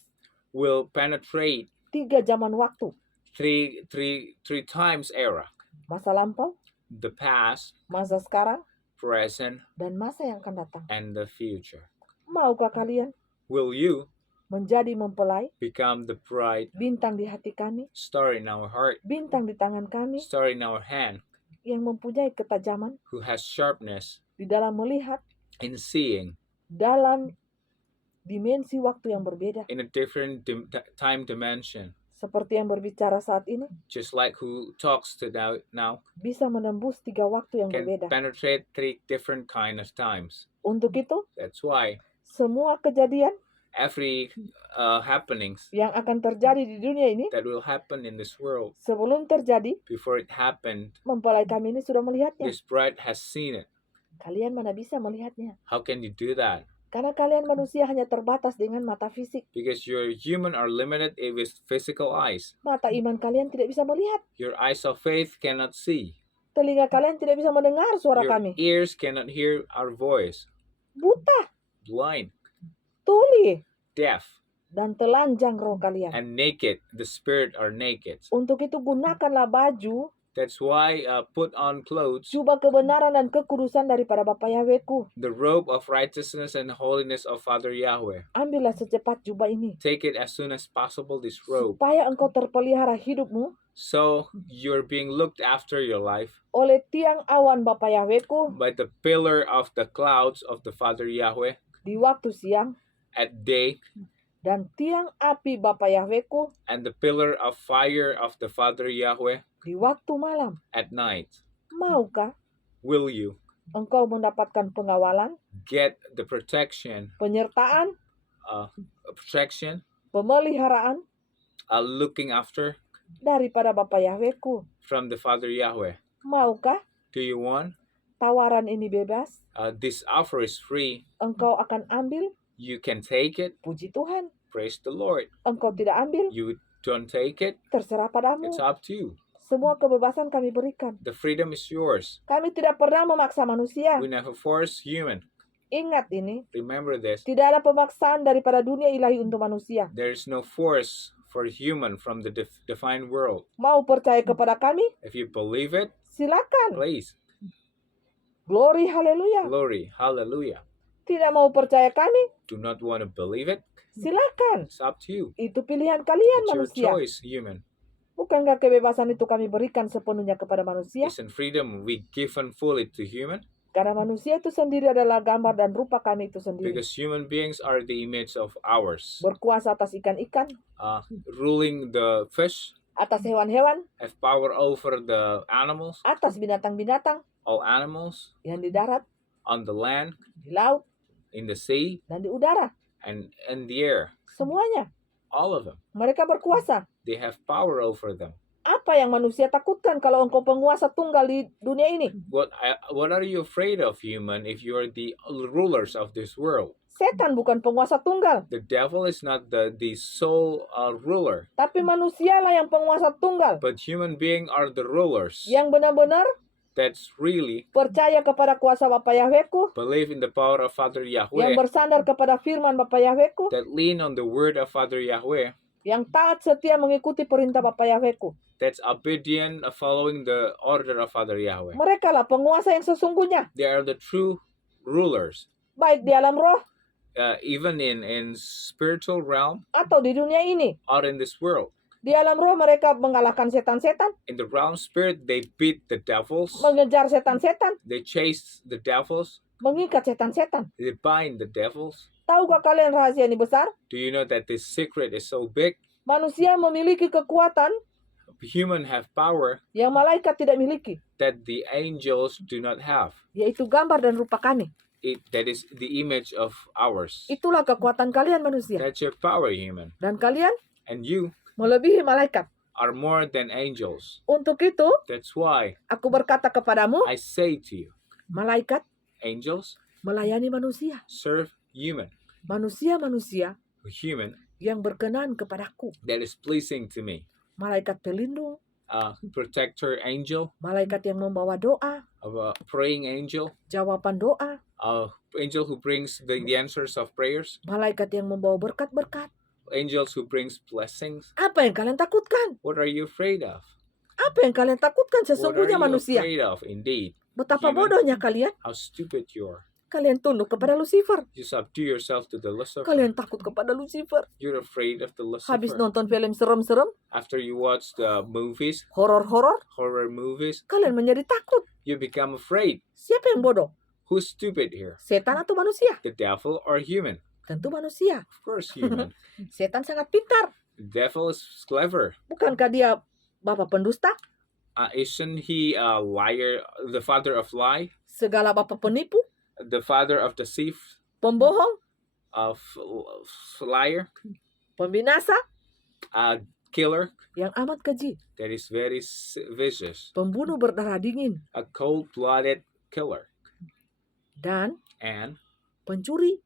will penetrate 3 zaman waktu. three times era. Masa lampau, The past, masa sekarang, present, dan masa yang akan datang. and the future. Maukah kalian Will you menjadi mempelai, become the bright bintang di hati kami, star in our heart, bintang di tangan kami, star in our hand, yang mempunyai ketajaman who has sharpness di dalam melihat in seeing dalam dimensi waktu yang berbeda, in a different time dimension, seperti yang berbicara saat ini, just like who talks to now bisa menembus 3 waktu yang can berbeda. penetrate 3 different kind of times. Untuk itu, That's why semua kejadian every happenings yang akan terjadi di dunia ini, that will happen in this world, sebelum terjadi, before it happened, mempelai kami ini sudah melihatnya. this bride has seen it. Kalian mana bisa melihatnya? How can you do that? Karena kalian manusia hanya terbatas dengan mata fisik. Because your human are limited with physical eyes. Mata iman kalian tidak bisa melihat. Your eyes of faith cannot see. Telinga kalian tidak bisa mendengar suara Your kami. ears cannot hear our voice. Buta, Blind, tuli, deaf, dan telanjang roh kalian. and naked. The spirit are naked. Untuk itu gunakanlah baju, That's why put on clothes, jubah kebenaran dan kekudusan daripada Bapa Yahwehku. the robe of righteousness and holiness of Father Yahweh. Ambillah secepat jubah ini, Take it as soon as possible, this robe. supaya engkau terpelihara hidupmu So you're being looked after your life oleh tiang awan Bapa Yahwehku by the pillar of the clouds of the Father Yahweh di waktu siang, at day, dan tiang api Bapa Yahwehku and the pillar of fire of the Father Yahweh di waktu malam. at night. Maukah Will you engkau mendapatkan pengawalan, get the protection, penyertaan, protection, pemeliharaan, looking after daripada Bapa Yahwehku. from the Father Yahweh. Maukah Do you want? tawaran ini bebas? This offer is free. Engkau akan ambil? You can take it. Puji Tuhan. Praise the Lord. Engkau tidak ambil? You don't take it. Terserah padamu. It's up to you. Semua kebebasan kami berikan. The freedom is yours. Kami tidak pernah memaksa manusia. We never force human. Ingat ini, Remember this. tidak ada pemaksaan daripada dunia ilahi untuk manusia. There is no force for human from the divine world. Mau percaya kepada kami? If you believe it, Silakan. please. Glory, haleluya. Glory. Hallelujah. Tidak mau percaya kami? Do not want to believe it? Silakan. It's up to you. Itu pilihan kalian It's your manusia. choice, human. Bukankah kebebasan itu kami berikan sepenuhnya kepada manusia? Isn't freedom we given fully to human? Karena manusia itu sendiri adalah gambar dan rupa kami itu sendiri. Because human beings are the image of ours. Berkuasa atas ikan-ikan, Ruling the fish, atas hewan-hewan, have power over the animals, atas binatang-binatang all animals, yang di darat, on the land, di laut, in the sea, dan di udara. and in the air. Semuanya. All of them. Mereka berkuasa. They have power over them. Apa yang manusia takutkan kalau engkau penguasa tunggal di dunia ini? What are you afraid of, human, if you are the rulers of this world? Setan bukan penguasa tunggal, The devil is not the sole ruler, tapi manusialah yang penguasa tunggal. but human beings are the rulers. Yang benar-benar That's really percaya kepada kuasa Bapa Yahwehku, believe in the power of Father yang Yahweh, bersandar kepada firman Bapa Yahwehku, that lean on the word of Father Yahweh, yang taat setia mengikuti perintah Bapa Yahwehku. that's obedient following the order of Father Yahweh. Mereka lah penguasa yang sesungguhnya, They are the true rulers, baik di alam roh even in spiritual realm atau di dunia ini. or in this world. Di alam roh mereka mengalahkan setan-setan, In the realm spirit, they beat the devils, mengejar setan-setan, they chase the devils, mengikat setan-setan. they bind the devils. Tahukah kalian rahasia ini besar? Do you know that this secret is so big? Manusia memiliki kekuatan Human have power yang malaikat tidak miliki, that the angels do not have. yaitu gambar dan rupa kami. That is the image of ours. Itulah kekuatan kalian manusia. That's your power, human. Dan kalian And you melebihi malaikat. are more than angels. Untuk itu, That's why aku berkata kepadamu, I say to you, malaikat angels melayani manusia. serve human. Manusia-manusia Human yang berkenan kepadaku. that is pleasing to me. Malaikat pelindung, Protector angel, malaikat yang membawa doa, a praying angel, jawaban doa, angel who brings the answers of prayers, malaikat yang membawa berkat-berkat. angels who brings blessings. Apa yang kalian takutkan? What are you afraid of? Apa yang kalian takutkan What are sesungguhnya you manusia? afraid of, indeed? Betapa Human. bodohnya kalian. How stupid you are. Kalian tunduk kepada Lucifer. You subdue yourself to the Lucifer. Kalian takut kepada Lucifer. You're afraid of the Habis Lucifer. nonton film serem-serem, After you watch the movies, horor-horor, horror movies, kalian menjadi takut. you become afraid. Siapa yang bodoh? Who's stupid here? Setan atau manusia? The devil or human? Tentu manusia. Of course, human. Setan sangat pintar. The devil is clever. Bukankah dia bapak pendusta? Isn't he a liar, the father of lie, Segala bapak penipu? the father of the thief, Pembohong? of liar, Pembinasa? a killer Yang amat keji. that is very vicious, Pembunuh berdarah dingin. a cold-blooded killer, Dan and pencuri.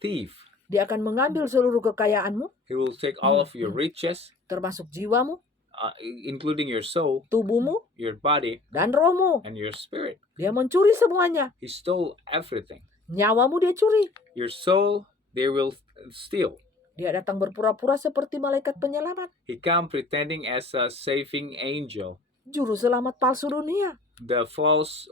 thief. Dia akan mengambil seluruh kekayaanmu, He will take all of your riches, termasuk jiwamu, including your soul, tubuhmu, your body, dan rohmu. and your spirit. Dia mencuri semuanya. He stole everything. Nyawamu dia curi. Your soul, they will steal. Dia datang berpura-pura seperti malaikat penyelamat. He come pretending as a saving angel, Juru selamat palsu dunia. the false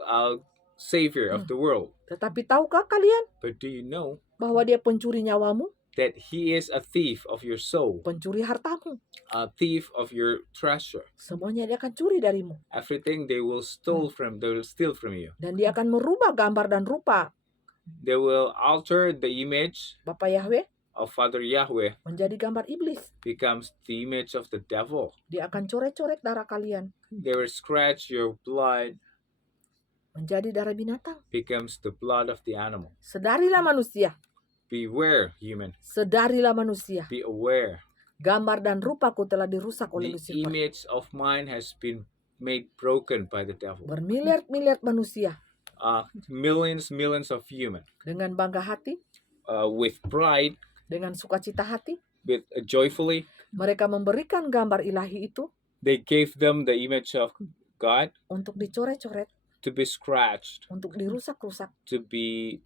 savior of the world. Tetapi tahukah kalian But do you know bahwa dia pencuri nyawamu, that he is a thief of your soul, pencuri hartamu? a thief of your treasure? Semuanya dia akan curi darimu. Everything they will steal from you. Dan dia akan merubah gambar dan rupa They will alter the image Bapa Yahweh of Father Yahweh, menjadi gambar iblis. becomes the image of the devil. Dia akan coret-coret darah kalian They will scratch your blood, menjadi darah binatang. becomes the blood of the animal. Sedarilah manusia. Beware, human. Sedarilah manusia. Be aware. Gambar dan rupaku telah dirusak oleh The Lucifer. image of mine has been made broken by the devil. Bermiliar-miliar manusia Millions of human dengan bangga hati, with pride, dengan sukacita hati, with joyfully, mereka memberikan gambar ilahi itu they gave them the image of God untuk dicoret-coret, to be scratched, untuk dirusak-rusak, to be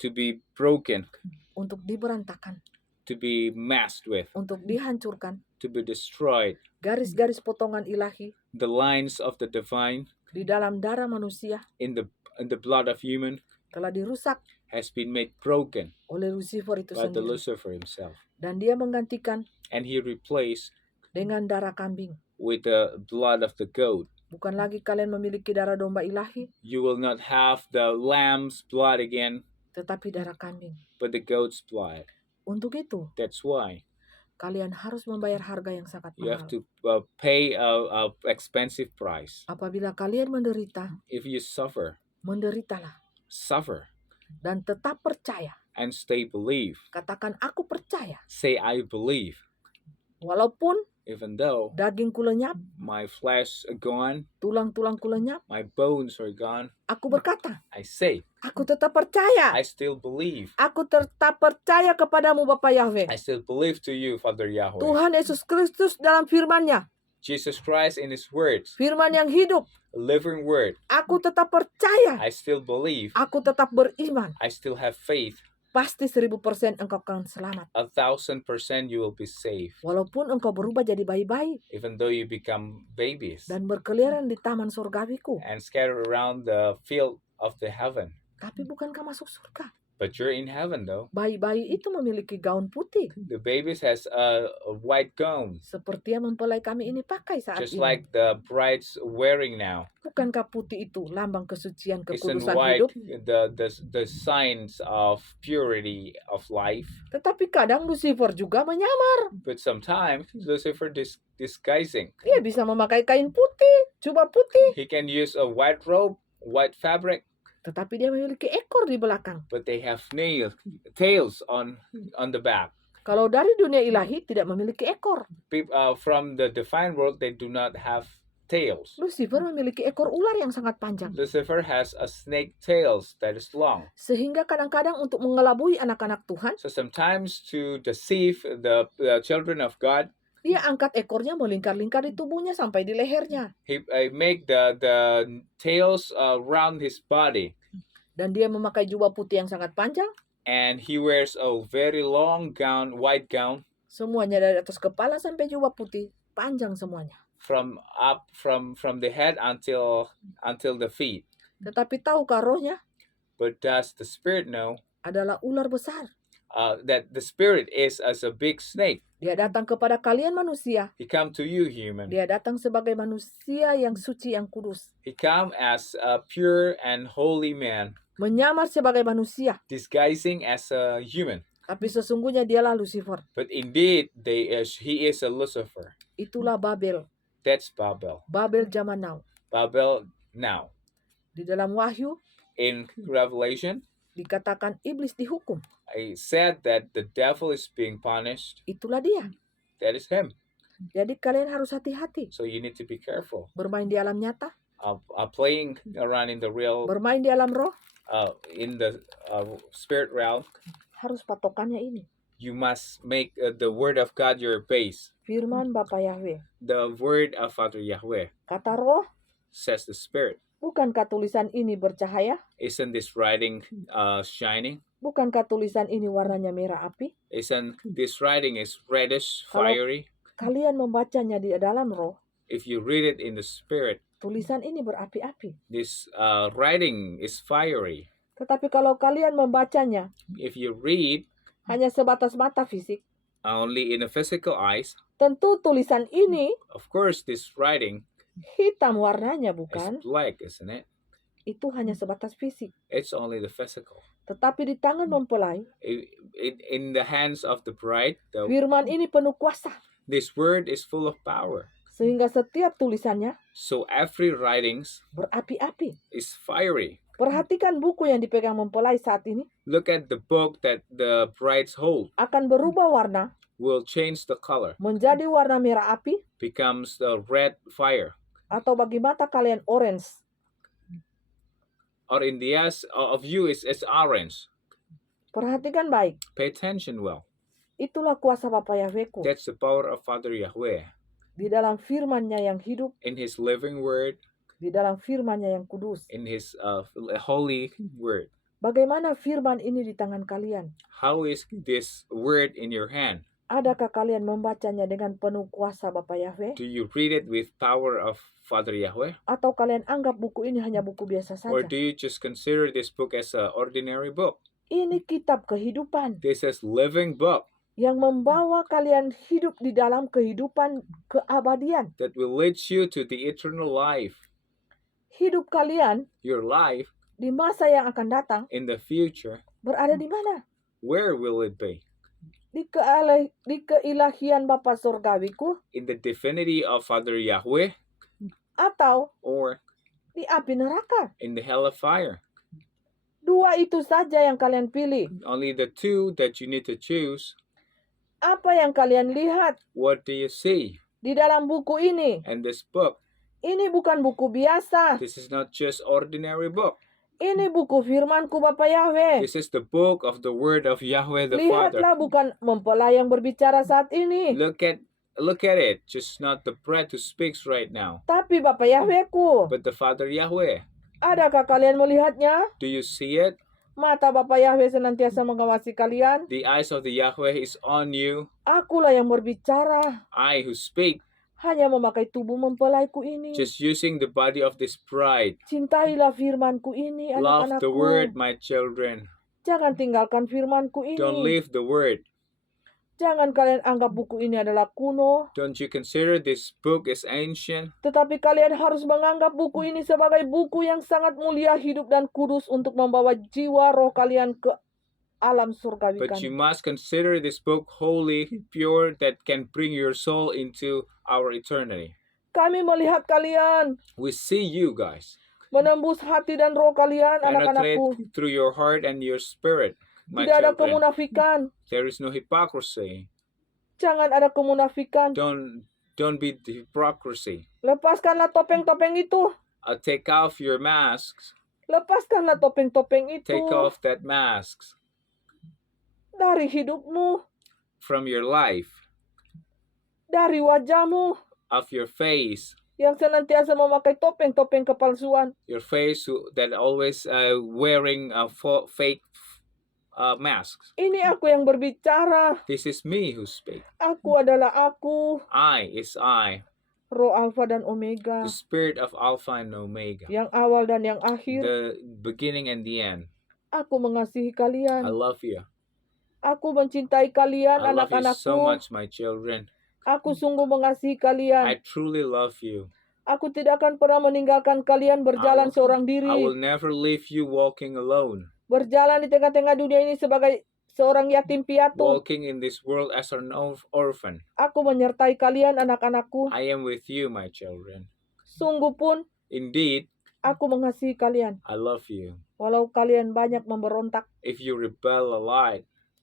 broken, untuk diberantakan, to be messed with, untuk dihancurkan. to be destroyed. Garis-garis potongan ilahi The lines of the divine di dalam darah manusia in the blood of human telah dirusak has been made broken oleh Lucifer itu by the sendiri. Lucifer himself, Dan dia menggantikan and he replaced dengan darah kambing. with the blood of the goat. Bukan lagi kalian memiliki darah domba ilahi, You will not have the lamb's blood again, tetapi darah kambing. but the goat's blood. Untuk itu, That's why kalian harus membayar harga yang sangat you have mahal. to pay a expensive price. Apabila kalian menderita, If you suffer, menderitalah. suffer, Dan tetap percaya. and stay believe. Katakan, aku percaya. Say, I believe. Walaupun Even though dagingku lenyap, my flesh are gone, tulang-tulangku lenyap, my bones are gone, aku berkata, I say, aku tetap percaya. I still believe. Aku tetap percaya kepadamu Bapa Yahweh. I still believe to you, Father Yahweh. Tuhan Yesus Kristus dalam firman-Nya, Jesus Christ in His words, firman yang hidup. a living word. Aku tetap percaya. I still believe. Aku tetap beriman. I still have faith. Pasti 1000% engkau akan selamat. 1,000% you will be saved. Walaupun engkau berubah jadi bayi-bayi Even though you become babies dan berkeliaran di taman surgawiku. and scattered around the field of the heaven. Tapi bukankah masuk surga? But you're in heaven though. Bayi-bayi itu memiliki gaun putih. The babies has a white gown, Seperti yang mempelai kami ini pakai saat just ini. like the bride's wearing now. Bukankah putih itu lambang kesucian Isn't kekudusan white hidup? the signs of purity of life? Tetapi kadang Lucifer juga menyamar. But sometimes Lucifer disguising. Dia bisa memakai kain putih, jubah putih. He can use a white robe, white fabric, Tetapi dia memiliki ekor di belakang. but they have tails on the back. Kalau dari dunia ilahi tidak memiliki ekor. From the divine world, they do not have tails. Lucifer memiliki ekor ular yang sangat panjang. Lucifer has a snake tails that is long. Sehingga kadang-kadang untuk mengelabui anak-anak Tuhan, So sometimes to deceive the children of God, dia angkat ekornya melingkar-lingkar di tubuhnya sampai di lehernya. he make the tails around his body, Dan dia memakai jubah putih yang sangat panjang. and he wears a very long gown, white gown, Semuanya dari atas kepala sampai jubah putih. Panjang semuanya. from the head until the feet. Tetapi tahukah rohnya But does the spirit know adalah ular besar. that the spirit is as a big snake? Dia datang kepada kalian manusia. He come to you, human. Dia datang sebagai manusia yang suci, yang kudus. He come as a pure and holy man, Menyamar sebagai manusia. disguising as a human. Tapi sesungguhnya dialah Lucifer. But indeed, he is a Lucifer. Itulah Babel. That's Babel. Babel zaman now. Babel now. Di dalam Wahyu In Revelation, dikatakan iblis dihukum. I said that the devil is being punished. Itulah dia. That is him. Jadi kalian harus hati-hati. So you need to be careful. Bermain di alam nyata, Playing around in the real, bermain di alam roh, in the spirit realm. harus patokannya ini. You must make the word of God your base. Firman Bapa Yahweh. The word of Father Yahweh, Kata roh, says the spirit. bukankah tulisan ini bercahaya? Isn't this writing shining? Bukankah tulisan ini warnanya merah api? Isn't this writing is reddish, Kalau- fiery? Kalian membacanya di dalam roh, If you read it in the spirit, tulisan ini berapi-api. this writing is fiery. Tetapi kalau kalian membacanya If you read hanya sebatas mata fisik, only in the physical eyes, tentu tulisan ini of course this writing hitam warnanya, is bukan? black, isn't it? Itu hanya sebatas fisik. It's only the physical. Tetapi di tangan mempelai, In the hands of the bride, though, firman ini penuh kuasa. this word is full of power. Sehingga setiap tulisannya So every writings berapi-api. is fiery. Perhatikan buku yang dipegang mempelai saat ini Look at the book that the brides hold. akan berubah warna Will change the color, menjadi warna merah api becomes the red fire, atau bagi mata kalian orange. or in the eyes of you is orange. Perhatikan baik. Pay attention well. Itulah kuasa Bapa Yahwehku That's the power of Father Yahweh di dalam firman-Nya yang hidup, in His living word, di dalam firman-Nya yang kudus. in His holy word. Bagaimana firman ini di tangan kalian? How is this word in your hand? Adakah kalian membacanya dengan penuh kuasa Bapa Yahweh? Do you read it with power of Father Yahweh? Atau kalian anggap buku ini hanya buku biasa Or saja? do you just consider this book as an ordinary book? Ini kitab kehidupan This is living book yang membawa kalian hidup di dalam kehidupan keabadian. that will lead you to the eternal life. Hidup kalian Your life di masa yang akan datang in the future, berada di mana? where will it be? Di keilahian Bapa Surgawiku In the divinity of Father Yahweh, atau or di api neraka? in the hell of fire? Dua itu saja yang kalian pilih. Only the two that you need to choose. Apa yang kalian lihat What do you see di dalam buku ini? in this book? Ini bukan buku biasa. This is not just ordinary book. Ini buku firman-Ku Bapa Yahweh. This is the book of the word of Yahweh the Father. Lihatlah, bukan mempelai yang berbicara saat ini, Look at it. Just not the bride who speaks right now, tapi Bapa Yahwehku. but the Father Yahweh. Adakah kalian melihatnya? Do you see it? Mata Bapa Yahweh senantiasa mengawasi kalian. The eyes of the Yahweh is on you. Akulah yang berbicara, I who speak, hanya memakai tubuh mempelaiku ini. just using the body of this bride. Cintailah firman-Ku ini, Love the anak-anakku. word, my children. Jangan tinggalkan firman-Ku ini. Don't leave the word. Jangan kalian anggap buku ini adalah kuno, Don't you consider this book is ancient? tetapi kalian harus menganggap buku ini sebagai buku yang sangat mulia, hidup dan kudus untuk membawa jiwa roh kalian ke alam surgawi But you kami. must consider this book holy, pure, that can bring your soul into our eternity. Kami melihat kalian We see you guys. menembus hati dan roh kalian, anak-anakku. Penetrate through your heart and your spirit, my Tidak ada children. kemunafikan. There is no hypocrisy. Jangan ada kemunafikan. Don't be the hypocrisy. Lepaskanlah topeng-topeng itu. Take off your masks. Lepaskanlah topeng-topeng itu Take off that masks dari hidupmu, from your life, dari wajahmu of your face. yang senantiasa memakai topeng-topeng kepalsuan. Your face that always wearing fake masks. Ini aku yang berbicara. This is me who speak. Aku adalah aku, I is I, Roh Alfa dan Omega, the spirit of Alpha and Omega, yang awal dan yang akhir. the beginning and the end. Aku mengasihi I kalian. love you. Aku mencintai kalian, I love you anak-anakku. so much, my children. Aku sungguh mengasihi I kalian. truly love you. Aku tidak akan pernah meninggalkan kalian berjalan seorang I diri. will never leave you walking alone, Berjalan di tengah-tengah dunia ini sebagai seorang yatim piatu. walking in this world as an orphan. Aku menyertai kalian, anak-anakku. I am with you, my children. Sungguh pun, Indeed, aku mengasihi kalian. I love you. Walau kalian banyak memberontak, If you rebel a lot,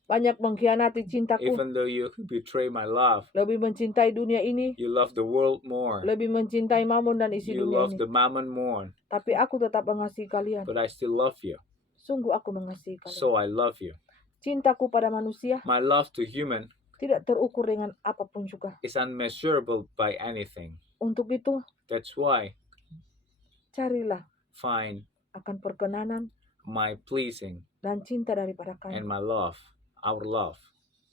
banyak mengkhianati cintaku, even though you betray my love, lebih mencintai dunia ini, you love the world more. lebih mencintai mammon dan isi You dunia love ini. the mammon more, Tapi aku tetap mengasihi kalian. but I still love you. Sungguh aku mengasihi kalian. So I love you. Cintaku pada manusia My love to human tidak terukur dengan apapun juga. is unmeasurable by anything. Untuk itu, That's why carilah find akan perkenanan my pleasing dan cinta daripada and kami. my love, our love.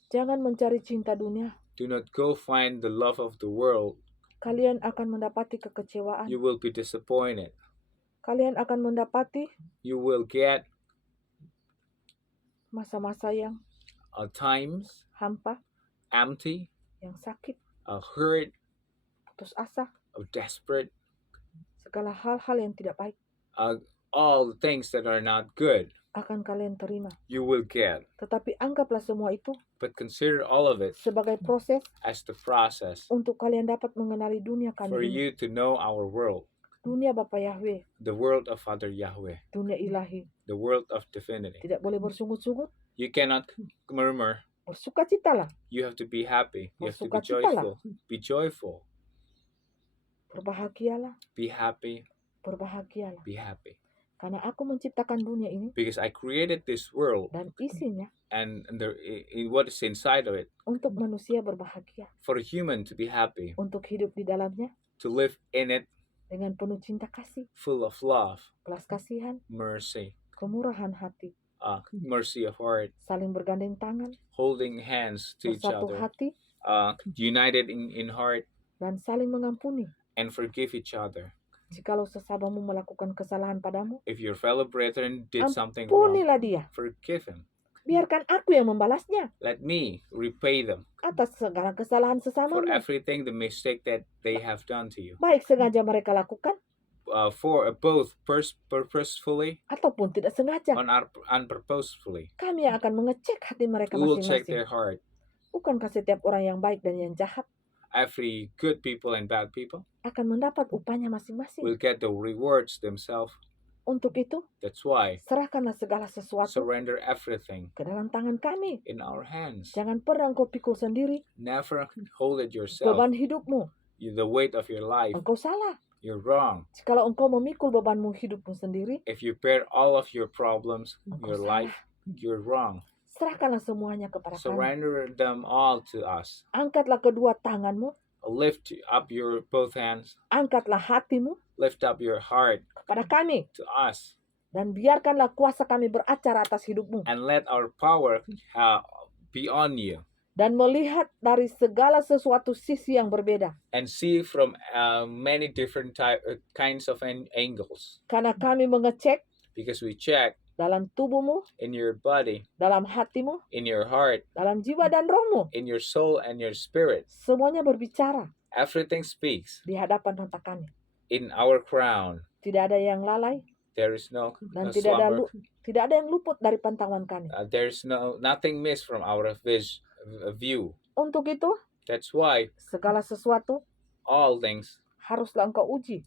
Jangan mencari cinta dunia. Do not go find the love of the world. Kalian akan mendapati kekecewaan. You will be disappointed. Kalian akan mendapati You will get masa-masa yang times hampa, empty, yang sakit, hurt, putus asa, desperate, segala hal-hal yang tidak baik all the things that are not good. akan kalian terima. You will get. Tetapi anggaplah semua itu But consider all of it sebagai proses as the process untuk kalian dapat mengenali dunia for kami ini. you to know our world. Dunia Bapa Yahweh, the world of Father Yahweh, dunia ilahi. the world of divinity. Tidak boleh bersungut-sungut, You cannot murmur. bersukacitalah, You have to be happy. You have to be Bersukacitalah. joyful. Be joyful. berbahagialah, Be happy. berbahagialah. Be happy. Karena aku menciptakan dunia ini Because I created this world dan isinya and what is inside of it untuk manusia berbahagia, for a human to be happy, untuk hidup di dalamnya to live in it dengan penuh cinta kasih, full of love, belas kasihan, mercy, kemurahan hati, mercy of heart, saling bergandeng tangan, holding hands to each bersatu other, hati, united in heart, dan saling mengampuni. and forgive each other. Jikalau sesamamu melakukan kesalahan padamu, If your fellow brethren did something wrong, ampunilah dia. forgive him. Biarkan aku yang membalasnya Let me repay them atas segala kesalahan for sesamamu. everything the mistake that they have done to you. Baik sengaja mereka lakukan For both purposefully ataupun tidak sengaja. unpurposefully. Kami yang akan mengecek hati mereka We will check masing-masing. their heart. Bukankah setiap orang yang baik dan yang jahat Every good people and bad people akan mendapat upahnya masing-masing? will get the rewards themselves. Untuk itu, That's why serahkanlah segala sesuatu surrender everything ke dalam tangan kami. in our hands. Jangan pernah engkau pikul sendiri Never hold it yourself. beban hidupmu. The weight of your life. Engkau salah. You're wrong. Jikalau engkau memikul bebanmu hidupmu sendiri, If you bear all of your problems, engkau your salah. life, you're wrong. Serahkanlah semuanya kepada kami. Surrender them all to us. Angkatlah kedua tanganmu, Lift up your both hands. angkatlah hatimu Lift up your heart kepada kami, to us. dan biarkanlah kuasa kami beracara atas hidupmu, And let our power be on you. dan melihat dari segala sesuatu sisi yang berbeda. And see from many different kinds of angles. Karena kami mengecek Because we check dalam tubuhmu, in your body, dalam hatimu, in your heart, dalam jiwa dan rohmu. in your soul and your spirit. Semuanya berbicara Everything speaks. di hadapan mata kami. In our crown, Tidak ada yang lalai there is no dan tidak slumber. ada yang luput dari pantauan kami. There is nothing missed from our view. Untuk itu, That's why segala sesuatu all things haruslah engkau uji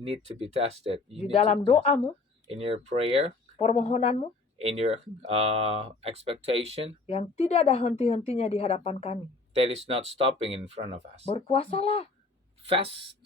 need to be tested. di dalam doamu, In your prayer, permohonanmu, in your expectation, yang tidak ada henti-hentinya di hadapan kami. that is not stopping in front of us. Berpuasalah Fast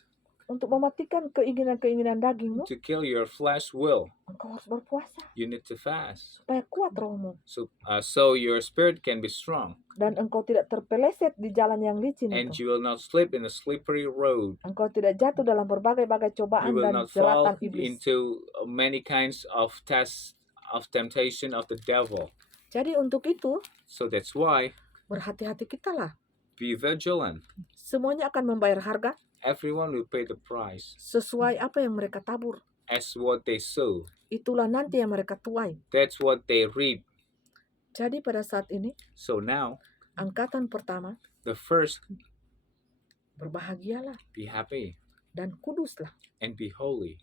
untuk mematikan keinginan-keinginan dagingmu. to kill your flesh will. Engkau harus berpuasa You need to fast supaya kuat rohmu, so your spirit can be strong dan engkau tidak terpeleset di jalan yang licin and itu. you will not slip in a slippery road. Engkau tidak jatuh dalam berbagai-bagai You cobaan will dan not fall jeratan iblis. into many kinds of tests of temptation of the devil. Jadi untuk itu, So that's why berhati-hati kita lah. be vigilant. Semuanya akan membayar harga Everyone will pay the price sesuai apa yang mereka tabur. as what they sow. Itulah nanti yang mereka tuai. That's what they reap. Jadi pada saat ini, So now, angkatan pertama, the first, berbahagialah be happy dan kuduslah. and be holy.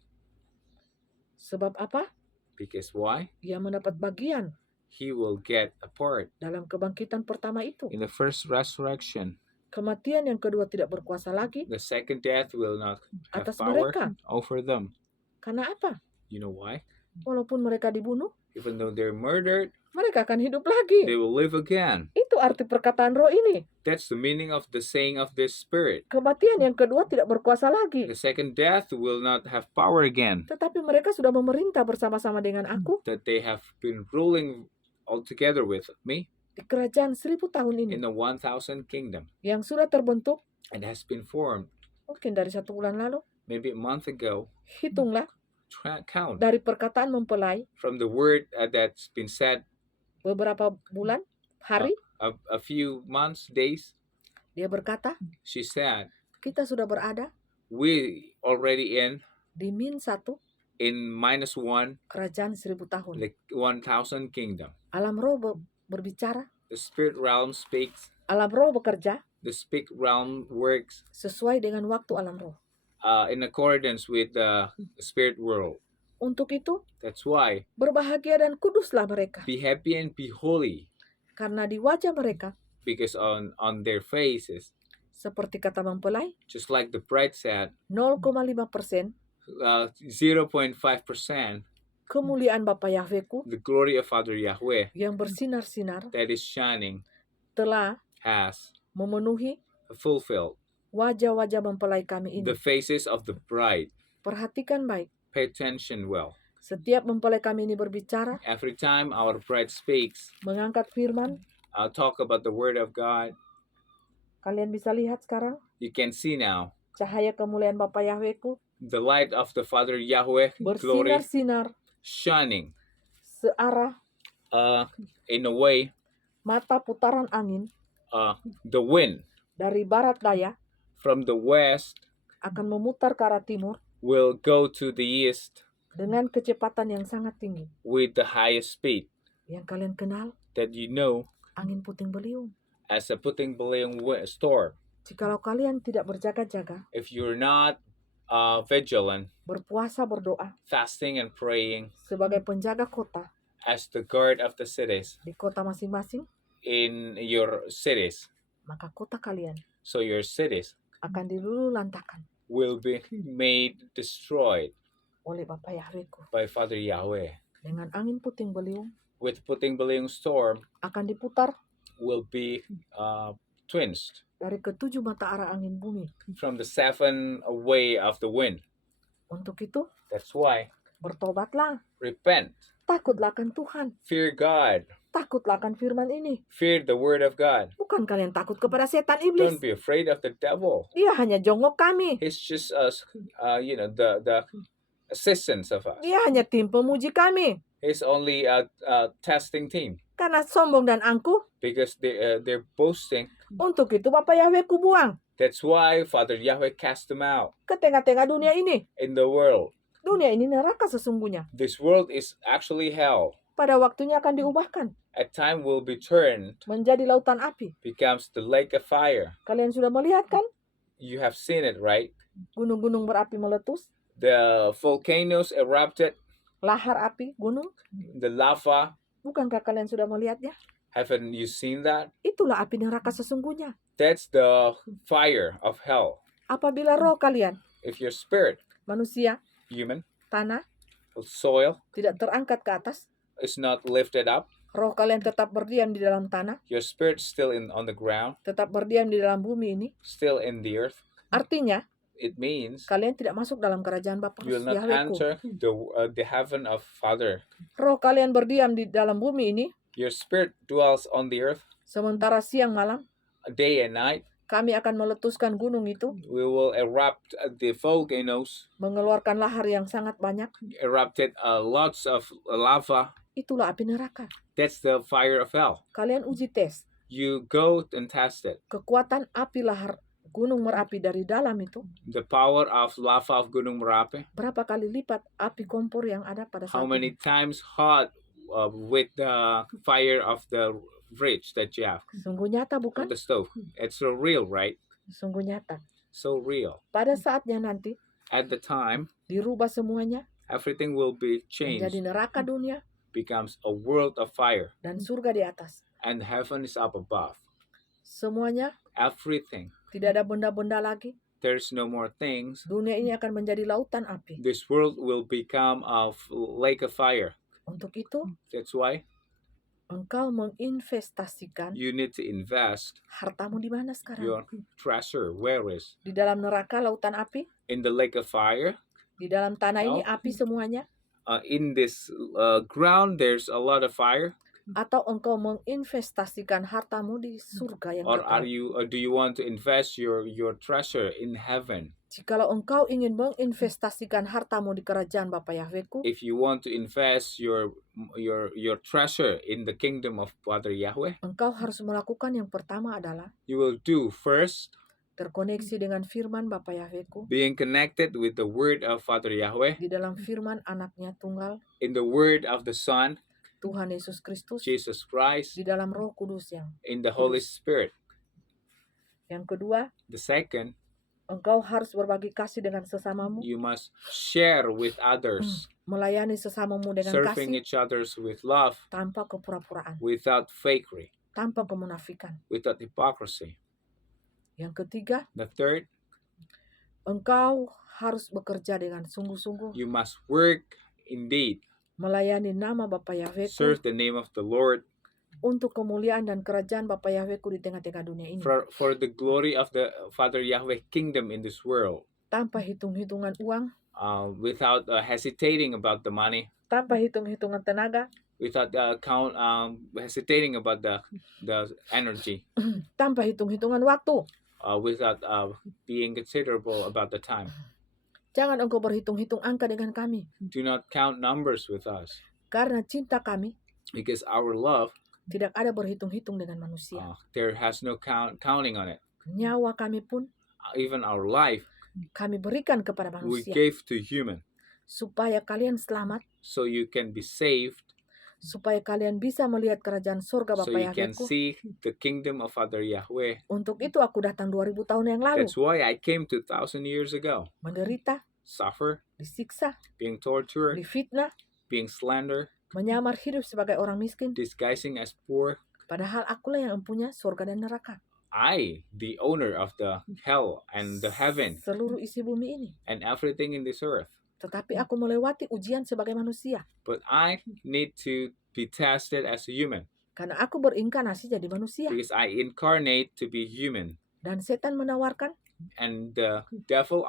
Sebab apa? Because why? Ia mendapat bagian He will get a part dalam kebangkitan pertama itu. in the first resurrection. Kematian yang kedua tidak berkuasa lagi The second death will not have atas power mereka. over them. Karena apa? You know why? Walaupun mereka dibunuh, Even though they're murdered, mereka akan hidup lagi. they will live again. Itu arti perkataan roh ini. That's the meaning of the saying of this spirit. Kematian yang kedua tidak berkuasa lagi. The second death will not have power again. Tetapi mereka sudah memerintah bersama-sama dengan aku That they have been ruling all together with me di kerajaan 1000 tahun ini. in the 1,000 kingdom. Yang sudah terbentuk It has been formed mungkin dari 1 bulan lalu. maybe a month ago. Hitunglah Count dari perkataan mempelai from the word that's been said beberapa bulan, hari, a few months, days. dia berkata, She said, kita sudah berada we already di -1 in -1, kerajaan 1000 tahun. like 1,000 kingdom. Alam roh berbicara, The spirit realm speaks. alam roh bekerja The spirit realm works sesuai dengan waktu alam roh. in accordance with the spirit world. Untuk itu, That's why berbahagia dan kuduslah mereka. be happy and be holy, Karena di wajah mereka, because on their faces, seperti kata mempelai, just like the bride said, 0,5% 0.5%, kemuliaan Bapa Yahwehku the glory of Father Yahweh yang bersinar-sinar that is shining telah has memenuhi fulfilled wajah-wajah mempelai kami the ini. faces of the bride. Perhatikan baik, Pay attention well. setiap mempelai kami ini berbicara, Every time our bride speaks, mengangkat firman, talk about the word of God, kalian bisa lihat sekarang you can see now cahaya kemuliaan Bapa Yahwehku the light of the Father Yahweh glory bersinar-sinar shining searah in a way mata putaran angin the wind dari barat daya from the west akan memutar ke arah timur will go to the east dengan kecepatan yang sangat tinggi. with the highest speed Yang kalian kenal, that you know angin puting beliung. as a puting beliung storm. Jikalau kalian tidak berjaga-jaga, If you're not vigilant, berpuasa berdoa fasting and praying sebagai penjaga kota as the guard of the cities di kota masing-masing, in your cities, maka kota kalian so your cities akan dilululantakkan will be made destroyed oleh Bapa Yahwehku. by Father Yahweh. Dengan angin puting beliung With puting beliung storm akan diputar will be twinged dari ketujuh mata arah angin bumi. from the seven way of the wind. Untuk itu, That's why bertobatlah, repent, takutlah akan Tuhan, fear God, takutlah akan firman ini. fear the word of God. Bukan kalian takut kepada setan Don't iblis. be afraid of the devil. Dia hanya jongkok kami. He's just us, the assistants of us. Dia hanya tim pemuji kami. He's only a testing team Karena sombong dan angkuh, because they're boasting. untuk itu Bapa Yahwehku buang That's why Father Yahweh cast them out ke tengah-tengah dunia ini. in the world. Dunia ini neraka sesungguhnya. This world is actually hell. Pada waktunya akan diubahkan At time will be turned, menjadi lautan api. becomes the lake of fire. Kalian sudah melihat kan? You have seen it, right? Gunung-gunung berapi meletus, The volcanoes erupted, lahar api, gunung. the lava. Bukankah kalian sudah melihatnya? Haven't you seen that? Itulah api neraka sesungguhnya. That's the fire of hell. Apabila roh kalian, If your spirit, manusia, human, tanah, soil, tidak terangkat ke atas, is not lifted up, roh kalian tetap berdiam di dalam tanah, your spirit still on the ground, tetap berdiam di dalam bumi ini, still in the earth, artinya it means kalian tidak masuk dalam kerajaan Bapa you will not Yahwehku. enter the heaven of Father. Roh kalian berdiam di dalam bumi ini, Your spirit dwells on the earth sementara siang malam day and night. kami akan meletuskan gunung itu, We will erupt the volcanoes, mengeluarkan lahar yang sangat banyak. erupted lots of lava. Itulah api neraka. That's the fire of hell. Kalian uji tes You go and test it. kekuatan api lahar gunung merapi dari dalam itu, The power of lava of Gunung Merapi. berapa kali lipat api kompor yang ada pada How saat many ini. times hot with the fire of the fridge that you have, Sungguh nyata of bukan? the stove. It's so real, right? Sungguh nyata. So real. Pada saatnya nanti At the time, dirubah semuanya everything will be menjadi changed, neraka dunia becomes a world of fire, dan surga di atas. and heaven is up above. Semuanya Everything. tidak ada benda-benda lagi. There's no more things. Dunia ini akan menjadi lautan api. This world will become a lake of fire. Untuk itu, That's why engkau menginvestasikan you need to invest hartamu di mana sekarang? your treasure. Where is? Di dalam neraka lautan api? In the lake of fire? Di dalam tanah ini No. api semuanya? In this ground, there's a lot of fire. Atau engkau menginvestasikan hartamu di surga yang Or are kekal? you? Or do you want to invest your treasure in heaven? Jikalau engkau ingin menginvestasikan hartamu di kerajaan Bapa Yahwehku, If you want to invest your treasure in the kingdom of Father Yahweh, engkau harus melakukan yang pertama adalah you will do first terkoneksi dengan firman Bapa Yahwehku, being connected with the word of Father Yahweh, di dalam firman anaknya tunggal, in the word of the Son, Tuhan Yesus Kristus, Jesus Christ, di dalam Roh Kudus yang. in the Holy Spirit. Yang kedua, The second, engkau harus berbagi kasih dengan sesamamu, you must share with others, melayani sesamamu dengan serving kasih each others with love, tanpa kepura-puraan, without fakery, tanpa kemunafikan. without hypocrisy. Yang ketiga, The third, Engkau harus bekerja dengan sungguh-sungguh, You must work indeed. melayani nama Bapa Yahweh-ku, Serve the name of the Lord untuk kemuliaan dan kerajaan Bapa Yahweh-ku di tengah-tengah dunia ini. for the glory of the Father Yahweh kingdom in this world. Tanpa hitung-hitungan uang, Without hesitating about the money, tanpa hitung-hitungan tenaga, without hesitating about the energy, tanpa hitung-hitungan waktu. without being considerable about the time. Jangan engkau berhitung-hitung angka dengan kami, Do not count numbers with us, karena cinta kami because our love tidak ada berhitung-hitung dengan manusia. there has no counting on it. Nyawa kami pun Even our life kami berikan kepada we manusia, gave to human, supaya kalian selamat, so you can be saved, supaya kalian bisa melihat kerajaan surga so Bapa you can Yahweh-ku. see the kingdom of Father Yahweh. Untuk itu aku datang 2000 tahun yang lalu, That's why I came 2,000 years ago. menderita, Suffer, disiksa, being tortured, difitnah, being slandered, menyamar hidup sebagai orang miskin, disguising as poor. padahal akulah yang empunya surga dan neraka, I, the owner of the hell and the heaven seluruh isi bumi ini. and everything in this earth. Tetapi aku melewati ujian sebagai manusia, But I need to be tested as a human, karena aku berinkarnasi jadi manusia. because I incarnate to be human. Dan setan menawarkan And the devil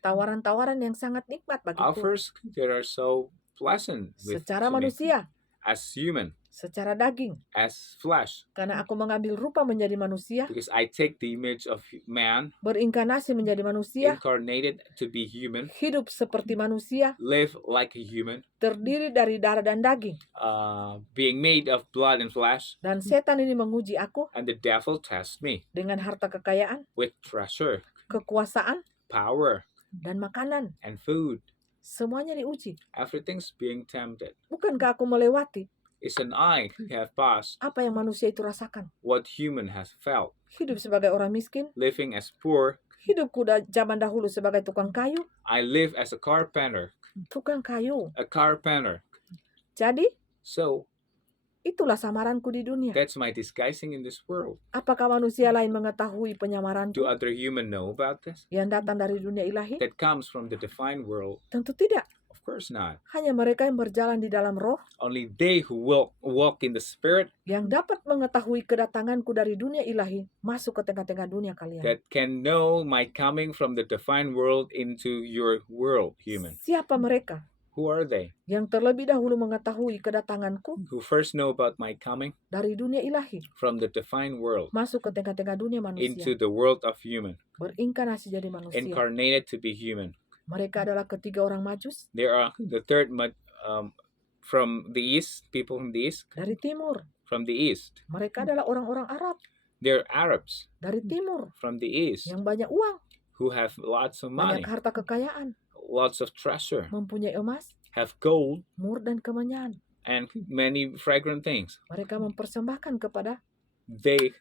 tawaran-tawaran yang sangat nikmat bagiku, offers that are so pleasant secara to me, manusia, as human, secara daging. as flesh, Karena aku mengambil rupa menjadi manusia, because I take the image of man, berinkarnasi menjadi manusia, incarnated to be human, hidup seperti manusia, live like a human, terdiri dari darah dan daging. being made of blood and flesh. Dan setan ini menguji aku And the devil tests me dengan harta kekayaan, with treasure, kekuasaan, power, dan makanan. and food. Semuanya diuji. Everything's being tempted. Bukankah aku melewati Isn't I who have passed apa yang manusia itu rasakan? what human has felt, Hidup sebagai orang miskin, living as poor. hidupku zaman dahulu sebagai tukang kayu, I live as a carpenter, tukang kayu. Jadi, So itulah samaranku di dunia. that's my disguising in this world. Apakah manusia lain mengetahui penyamaranku Do other human know about this? yang datang dari dunia ilahi? That comes from the divine world? Tentu tidak. Of course not. Hanya mereka yang berjalan di dalam roh Only they who walk in the spirit yang dapat mengetahui kedatanganku dari dunia ilahi masuk ke tengah-tengah dunia kalian. that can know my coming from the divine world into your world, human. Siapa mereka Who are they? yang terlebih dahulu mengetahui kedatanganku Who first know about my coming dari dunia ilahi from the divine world masuk ke tengah-tengah dunia manusia, into the world of human, berinkarnasi jadi manusia. incarnated to be human. Mereka adalah ketiga orang Majus There are the third from the east, people from the east, dari timur. from the east. Mereka adalah orang-orang Arab They're Arabs dari timur from the east yang banyak uang, who have lots of money, banyak harta kekayaan, lots of treasure, mempunyai emas, have gold, mur dan kemenyan. and many fragrant things. Mereka mempersembahkan kepada They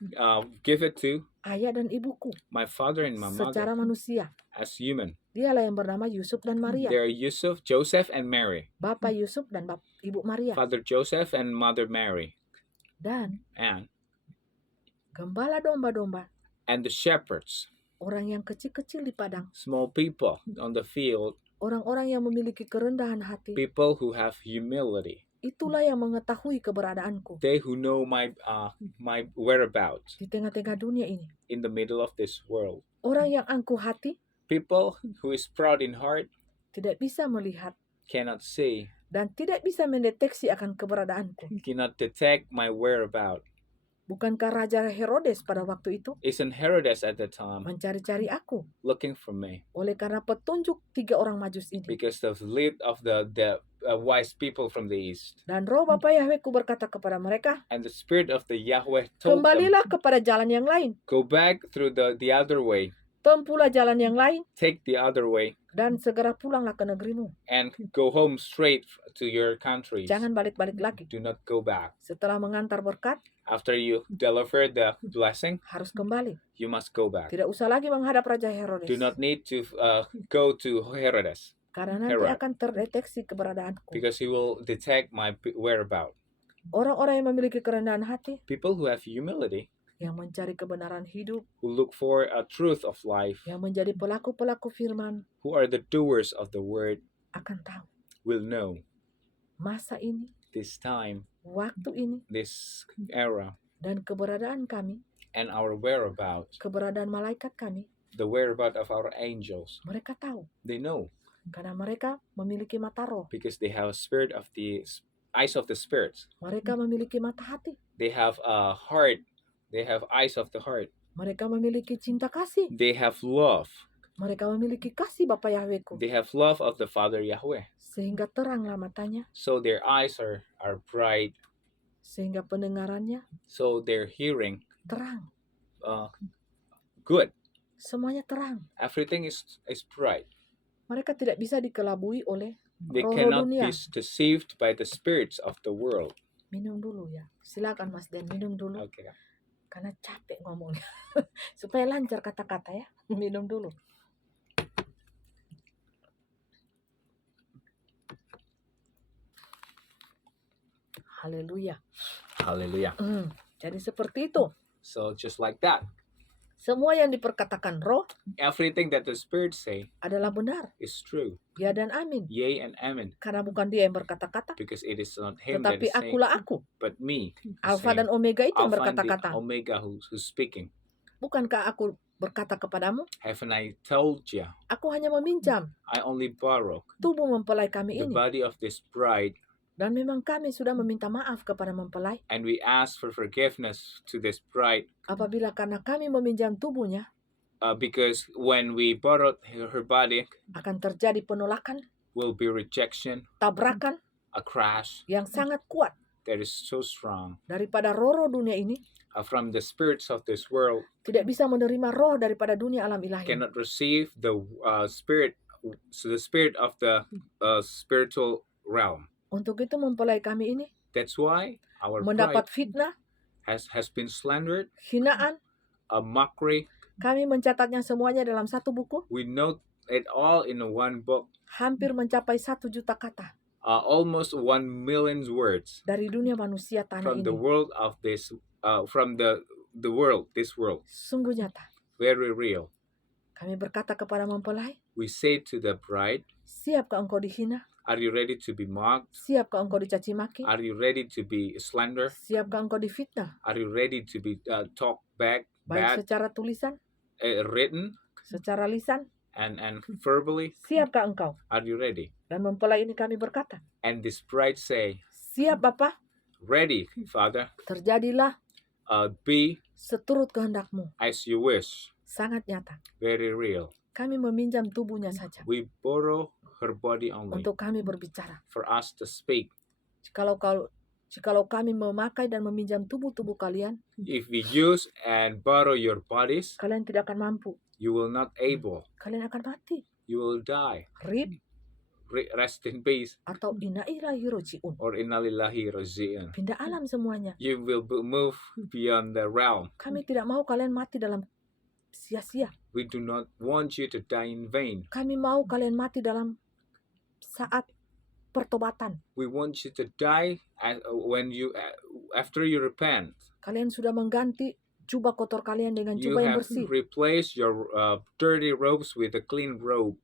give it to ayah dan ibuku my father and my secara mother manusia. as human. Dialah yang bernama Yusuf dan Maria, They're Yusuf, Joseph, and Mary. Bapak Yusuf dan Ibu Maria. Father Joseph and Mother Mary. Dan And gembala domba-domba, the shepherds, orang yang kecil-kecil di padang, small people on the field, orang-orang yang memiliki kerendahan hati, people who have humility. itulah yang mengetahui keberadaanku They who know my whereabouts di tengah-tengah dunia ini. in the middle of this world. Orang yang angkuh hati People who is proud in heart tidak bisa melihat cannot see, dan tidak bisa mendeteksi akan keberadaanku. cannot detect my whereabouts. Bukankah Raja Herodes pada waktu itu Isn't Herodes at the time mencari-cari aku looking for me oleh karena petunjuk tiga orang Majus ini? because of the lead of the wise people from the east? Dan roh Bapa Yahwehku berkata kepada mereka, And the spirit of the Yahweh told them, kembalilah kepada jalan yang lain, go back through the other way, tempuhlah jalan yang lain, take the other way, dan segera pulanglah ke negerimu. and go home straight to your countries. Jangan balik-balik lagi. Do not go back. Setelah mengantar berkat, After you deliver the blessing, harus kembali. you must go back. Tidak usah lagi menghadap Raja Herodes. Do not need to go to Herodes, Karena nanti Herod. akan terdeteksi keberadaanku. because he will detect my whereabouts. Orang-orang yang memiliki kerendahan hati, People who have humility, yang mencari kebenaran hidup, who look for a truth of life, yang menjadi pelaku-pelaku firman, who are the doers of the word, akan tahu will know masa ini, this time, waktu ini, this era, dan keberadaan kami, and our whereabouts, keberadaan malaikat kami. the whereabouts of our angels. Mereka tahu They know karena mereka memiliki mata roh, because they have a spirit of the eyes of the spirits. mereka memiliki mata hati, They have a heart. They have eyes of the heart. mereka memiliki cinta kasih, They have love. mereka memiliki kasih Bapa Yahwehku, They have love of the Father Yahweh. sehingga teranglah matanya, So their eyes are bright. sehingga pendengarannya So their hearing terang, good. semuanya terang. Everything is bright. Mereka tidak bisa dikelabui oleh They roh cannot dunia. be deceived by the spirits of the world. Minum dulu ya, silakan Mas Den, minum dulu, Okay. karena capek ngomongnya. Supaya lancar kata-kata ya, minum dulu. Haleluya. Hallelujah. Jadi seperti itu. So just like that, Semua yang diperkatakan roh everything that the spirits say adalah benar. is true. Ya dan amin. Yea and amen. Karena bukan dia yang berkata-kata, Because it is not him that tetapi is saying, akulah aku. but me. who's Alfa saying. dan Omega itu yang Alpha and the berkata-kata. Omega who's speaking. Bukankah aku berkata kepadamu, Haven't I told you? aku hanya meminjam I only borrow tubuh mempelai kami the ini. body of this bride, Dan memang kami sudah meminta maaf kepada mempelai and we ask for forgiveness to this bride, apabila karena kami meminjam tubuhnya because when we borrowed her body, akan terjadi penolakan, will be rejection, tabrakan a crash yang sangat kuat that is so strong daripada roh-roh dunia ini from the spirits of this world, tidak bisa menerima roh daripada dunia alam ilahi. cannot receive the spirit, so the spirit of the spiritual realm. Untuk itu mempelai kami ini That's why our mendapat bride fitnah, has been slandered, hinaan. a mockery. Kami mencatatnya semuanya dalam satu buku, We note it all in one book, hampir mencapai 1 juta kata almost 1 million words dari dunia manusia tanah from the ini. world of this, from the world, this world, Sungguh nyata. very real. Kami berkata kepada mempelai, We say to the bride, siapkah engkau dihina? are you ready to be mocked? Siapkah engkau dicaci maki? Are you ready to be slandered? Siapkah engkau difitnah? Are you ready to be talked back, Baik bad, secara tulisan, written, secara lisan, and verbally? siapkah engkau? Are you ready? Dan mempelai ini kami berkata, And this bride say, siap Bapa, ready, Father, terjadilah be seturut kehendakmu. as you wish. Sangat nyata. Very real. Kami meminjam tubuhnya saja We borrow her body only untuk kami berbicara. for us to speak. Jikalau kami memakai dan meminjam tubuh-tubuh kalian, If we use and borrow your bodies, kalian tidak akan mampu. you will not able. Kalian akan mati. You will die. Rib Rest in peace, atau inailahi rojiun. or innalillahi raji'un. Pindah alam semuanya. You will move beyond the realm. Kami tidak mau kalian mati dalam sia-sia. We do not want you to die in vain. Kami mau kalian mati dalam saat pertobatan. We want you to die when you after you repent. Kalian sudah mengganti jubah kotor kalian dengan You jubah yang have bersih. replaced your dirty robes with a clean robe.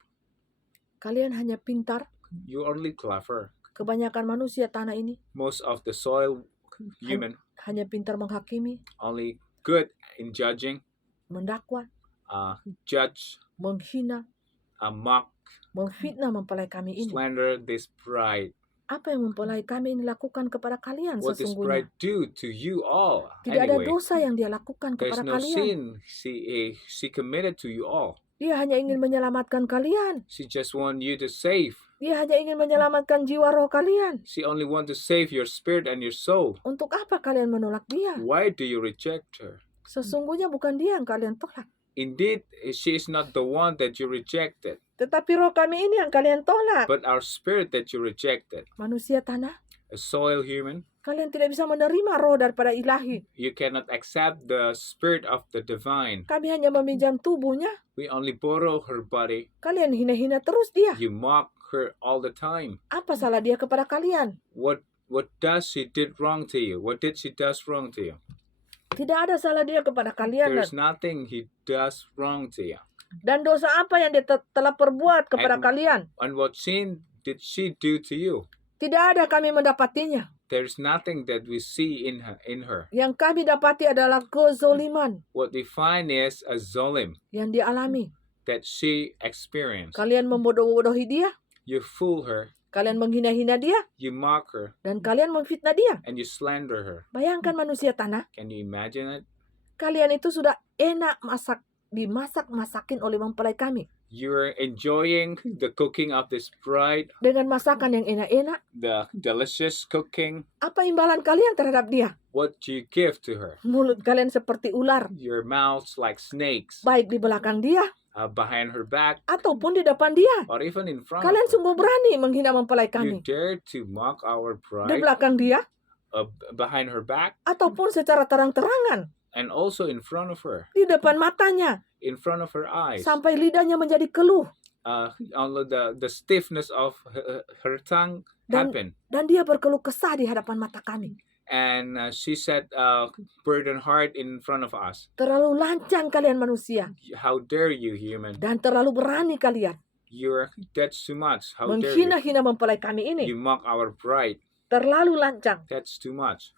Kalian hanya pintar. You only clever. Kebanyakan manusia tanah ini Most of the soil human hanya pintar menghakimi, only good in judging, mendakwa, judge, menghina, mock, memfitnah mempelai kami ini. slander this bride. Apa yang mempelai kami ini lakukan kepada kalian What this sesungguhnya? bride do to you all? Tidak ada Anyway, dosa yang dia lakukan there's kepada no kalian. sin she committed to you all. Dia hanya ingin menyelamatkan kalian. She just want you to save. Dia hanya ingin menyelamatkan jiwa roh kalian. She only want to save your spirit and your soul. Untuk apa kalian menolak dia? Why do you reject her? Sesungguhnya bukan dia yang kalian tolak. Indeed, she is not the one that you rejected, Tetapi roh kami ini yang kalian tolak. but our spirit that you rejected. Manusia tanah, A soil human, kalian tidak bisa menerima roh daripada ilahi. you cannot accept the spirit of the divine. Kami hanya meminjam tubuhnya. We only borrow her body. Kalian hina-hina terus dia. You mock her all the time. Apa salah dia kepada kalian? What does she did wrong to you? What did she does wrong to you? Tidak ada salah dia kepada kalian. There's nothing he does wrong to you. Dan dosa apa yang dia telah perbuat kepada And- kalian? And what sin did she do to you? Tidak ada kami mendapatinya. There's nothing that we see in her. Yang kami dapati adalah kezoliman What we find is a zolim yang dia alami. that she experienced. Kalian membodoh-bodohi dia, You fool her, kalian menghina-hina dia, you mock her, dan kalian memfitnah dia. and you slander her. Bayangkan manusia tanah, Can you imagine it? kalian itu sudah enak dimasak-masakin oleh mempelai kami. You're enjoying the cooking of this bride, Dengan masakan yang enak-enak, the delicious cooking. apa imbalan kalian terhadap dia? What do you give to her? Mulut kalian seperti ular, Your mouths like snakes, baik di belakang dia, behind her back, ataupun di depan dia. or even in front Kalian of her. sungguh berani menghina mempelai You kami. dare to mock our Di bride belakang dia, behind her back, ataupun secara terang-terangan, and also in front of her, di depan matanya, in front of her eyes. sampai lidahnya menjadi keluh. Although the stiffness of her tongue happened. Dan dia berkeluh kesah di hadapan mata kami. And she said, burden heart in front of us. Terlalu lancang kalian manusia. How dare you, human? Dan terlalu berani kalian. That's too much. How dare you? Menghina-hina mempelai kami ini. You mock our bride. Terlalu lancang. That's too much.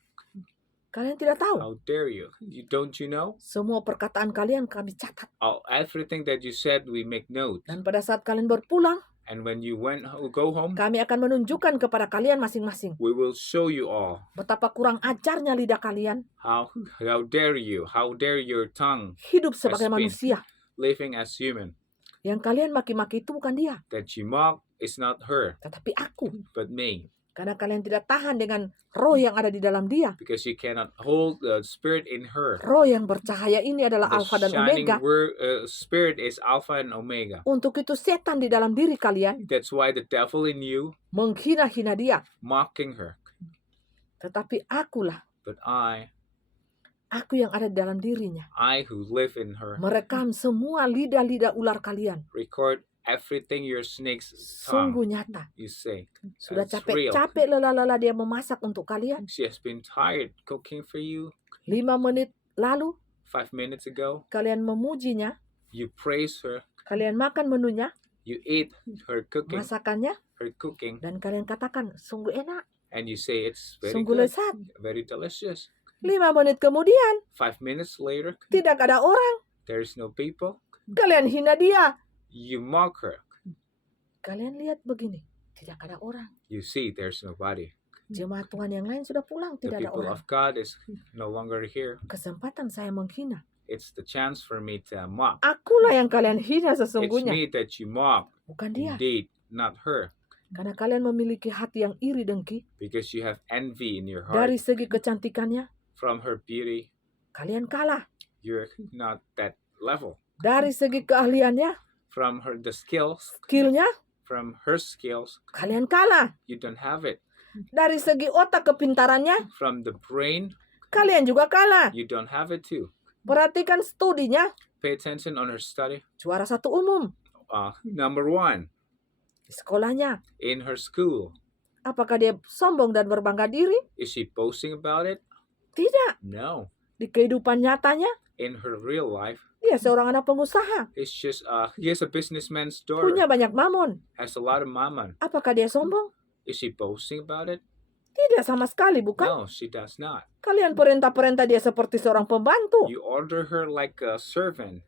Kalian tidak tahu. How dare you? Don't you know? Semua perkataan kalian kami catat. Everything that you said, we make note. Dan pada saat kalian berpulang, And when you go home, kami akan menunjukkan kepada kalian masing-masing. we will show you all. Betapa kurang ajarnya lidah kalian. How dare you? How dare your tongue Hidup sebagai been. manusia. living as human? Yang kalian maki-maki itu bukan dia. That you mock is not her, Tetapi aku. but me. Karena kalian tidak tahan dengan roh yang ada di dalam dia. Because you cannot hold the spirit in her. Roh yang bercahaya ini adalah The Alfa dan shining Omega. spirit is Alpha and Omega. Untuk itu setan di dalam diri kalian That's why the devil in you menghina-hina dia. mocking her. Tetapi akulah, But aku yang ada di dalam dirinya. I who live in her, Merekam semua lidah-lidah ular kalian. record everything your snake's Sungguh tongue. nyata. You say. Sudah That's real. capek-capek lelah-lelah dia memasak untuk kalian. She has been tired cooking for you. 5 menit lalu 5 minutes ago, kalian memujinya. you praise her. Kalian makan menunya, You eat her cooking, masakannya. Dan kalian katakan, sungguh enak. and you say it's very Sungguh good, lezat. very delicious. 5 menit kemudian, 5 minutes later, tidak ada orang. there's no people. Kalian hina dia. You mock her. Kalian lihat begini, tidak ada orang. You see there's nobody. Jemaat Tuhan yang lain sudah pulang, The tidak ada people orang. of God is no longer here. Kesempatan saya menghina. It's the chance for me to mock. Akulah yang kalian hina It's sesungguhnya, me that you mock. bukan dia. Indeed, not her. Karena kalian memiliki hati yang iri dengki. Because you have envy in your Dari heart segi kecantikannya, from her beauty. kalian kalah. You're not that level. Dari segi keahliannya, From the skills, skillnya, from her skills, kalian kalah. you don't have it. Dari segi otak kepintarannya, From the brain, kalian juga kalah. you don't have it too. Perhatikan studinya, Pay attention on her study. juara 1 umum. Number 1, Di sekolahnya, in her school. apakah dia sombong dan berbangga diri? Is she boasting about it? Tidak. No. Di kehidupan nyatanya, In her real life, dia seorang anak pengusaha. it's just he is a businessman's Punya daughter. banyak mamon. Has a lot of mammon. Apakah dia sombong? Is she boasting about it? Tidak sama sekali, bukan? No, she does not. Kalian perintah-perintah dia seperti seorang pembantu. You order her like a servant.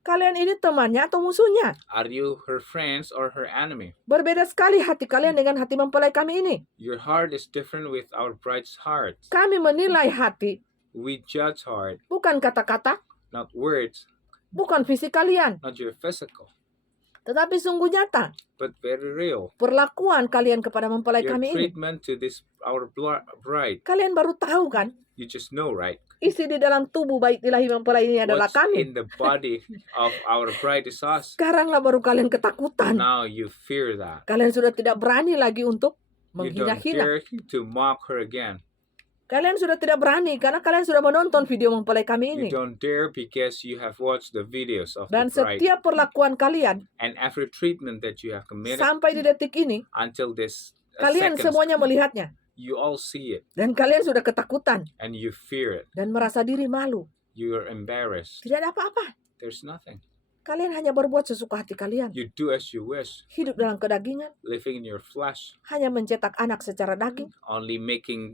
Kalian ini temannya atau musuhnya? Are you her friends or her enemy? Berbeda sekali hati kalian dengan hati mempelai kami ini. Your heart is different with our bride's heart. Kami menilai hati, We judge heart, bukan kata-kata, not words, bukan fisik kalian. not your physical, Tetapi sungguh nyata, but very real. perlakuan kalian kepada mempelai Your kami ini. treatment to this our bride, Kalian baru tahu kan, you just know, right? isi di dalam tubuh baik ilahi mempelai ini adalah What's kami. in the body of our bride is us. Sekaranglah baru kalian ketakutan. Now you fear that. Kalian sudah tidak berani lagi untuk You don't menghina-hina. dare to mock her again. Kalian sudah tidak berani karena kalian sudah menonton video mempelai kami ini. You don't dare because you have watched the videos of Dan the bride. setiap perlakuan kalian And every treatment that you have committed sampai di detik ini, until this kalian second, semuanya melihatnya. You all see it Dan kalian sudah ketakutan and you fear it. dan merasa diri malu. You are embarrassed. Tidak ada apa-apa. There's nothing. Kalian hanya berbuat sesuka hati kalian. You do as you wish, Hidup dalam kedagingan. living in your flesh, Hanya mencetak anak secara daging. only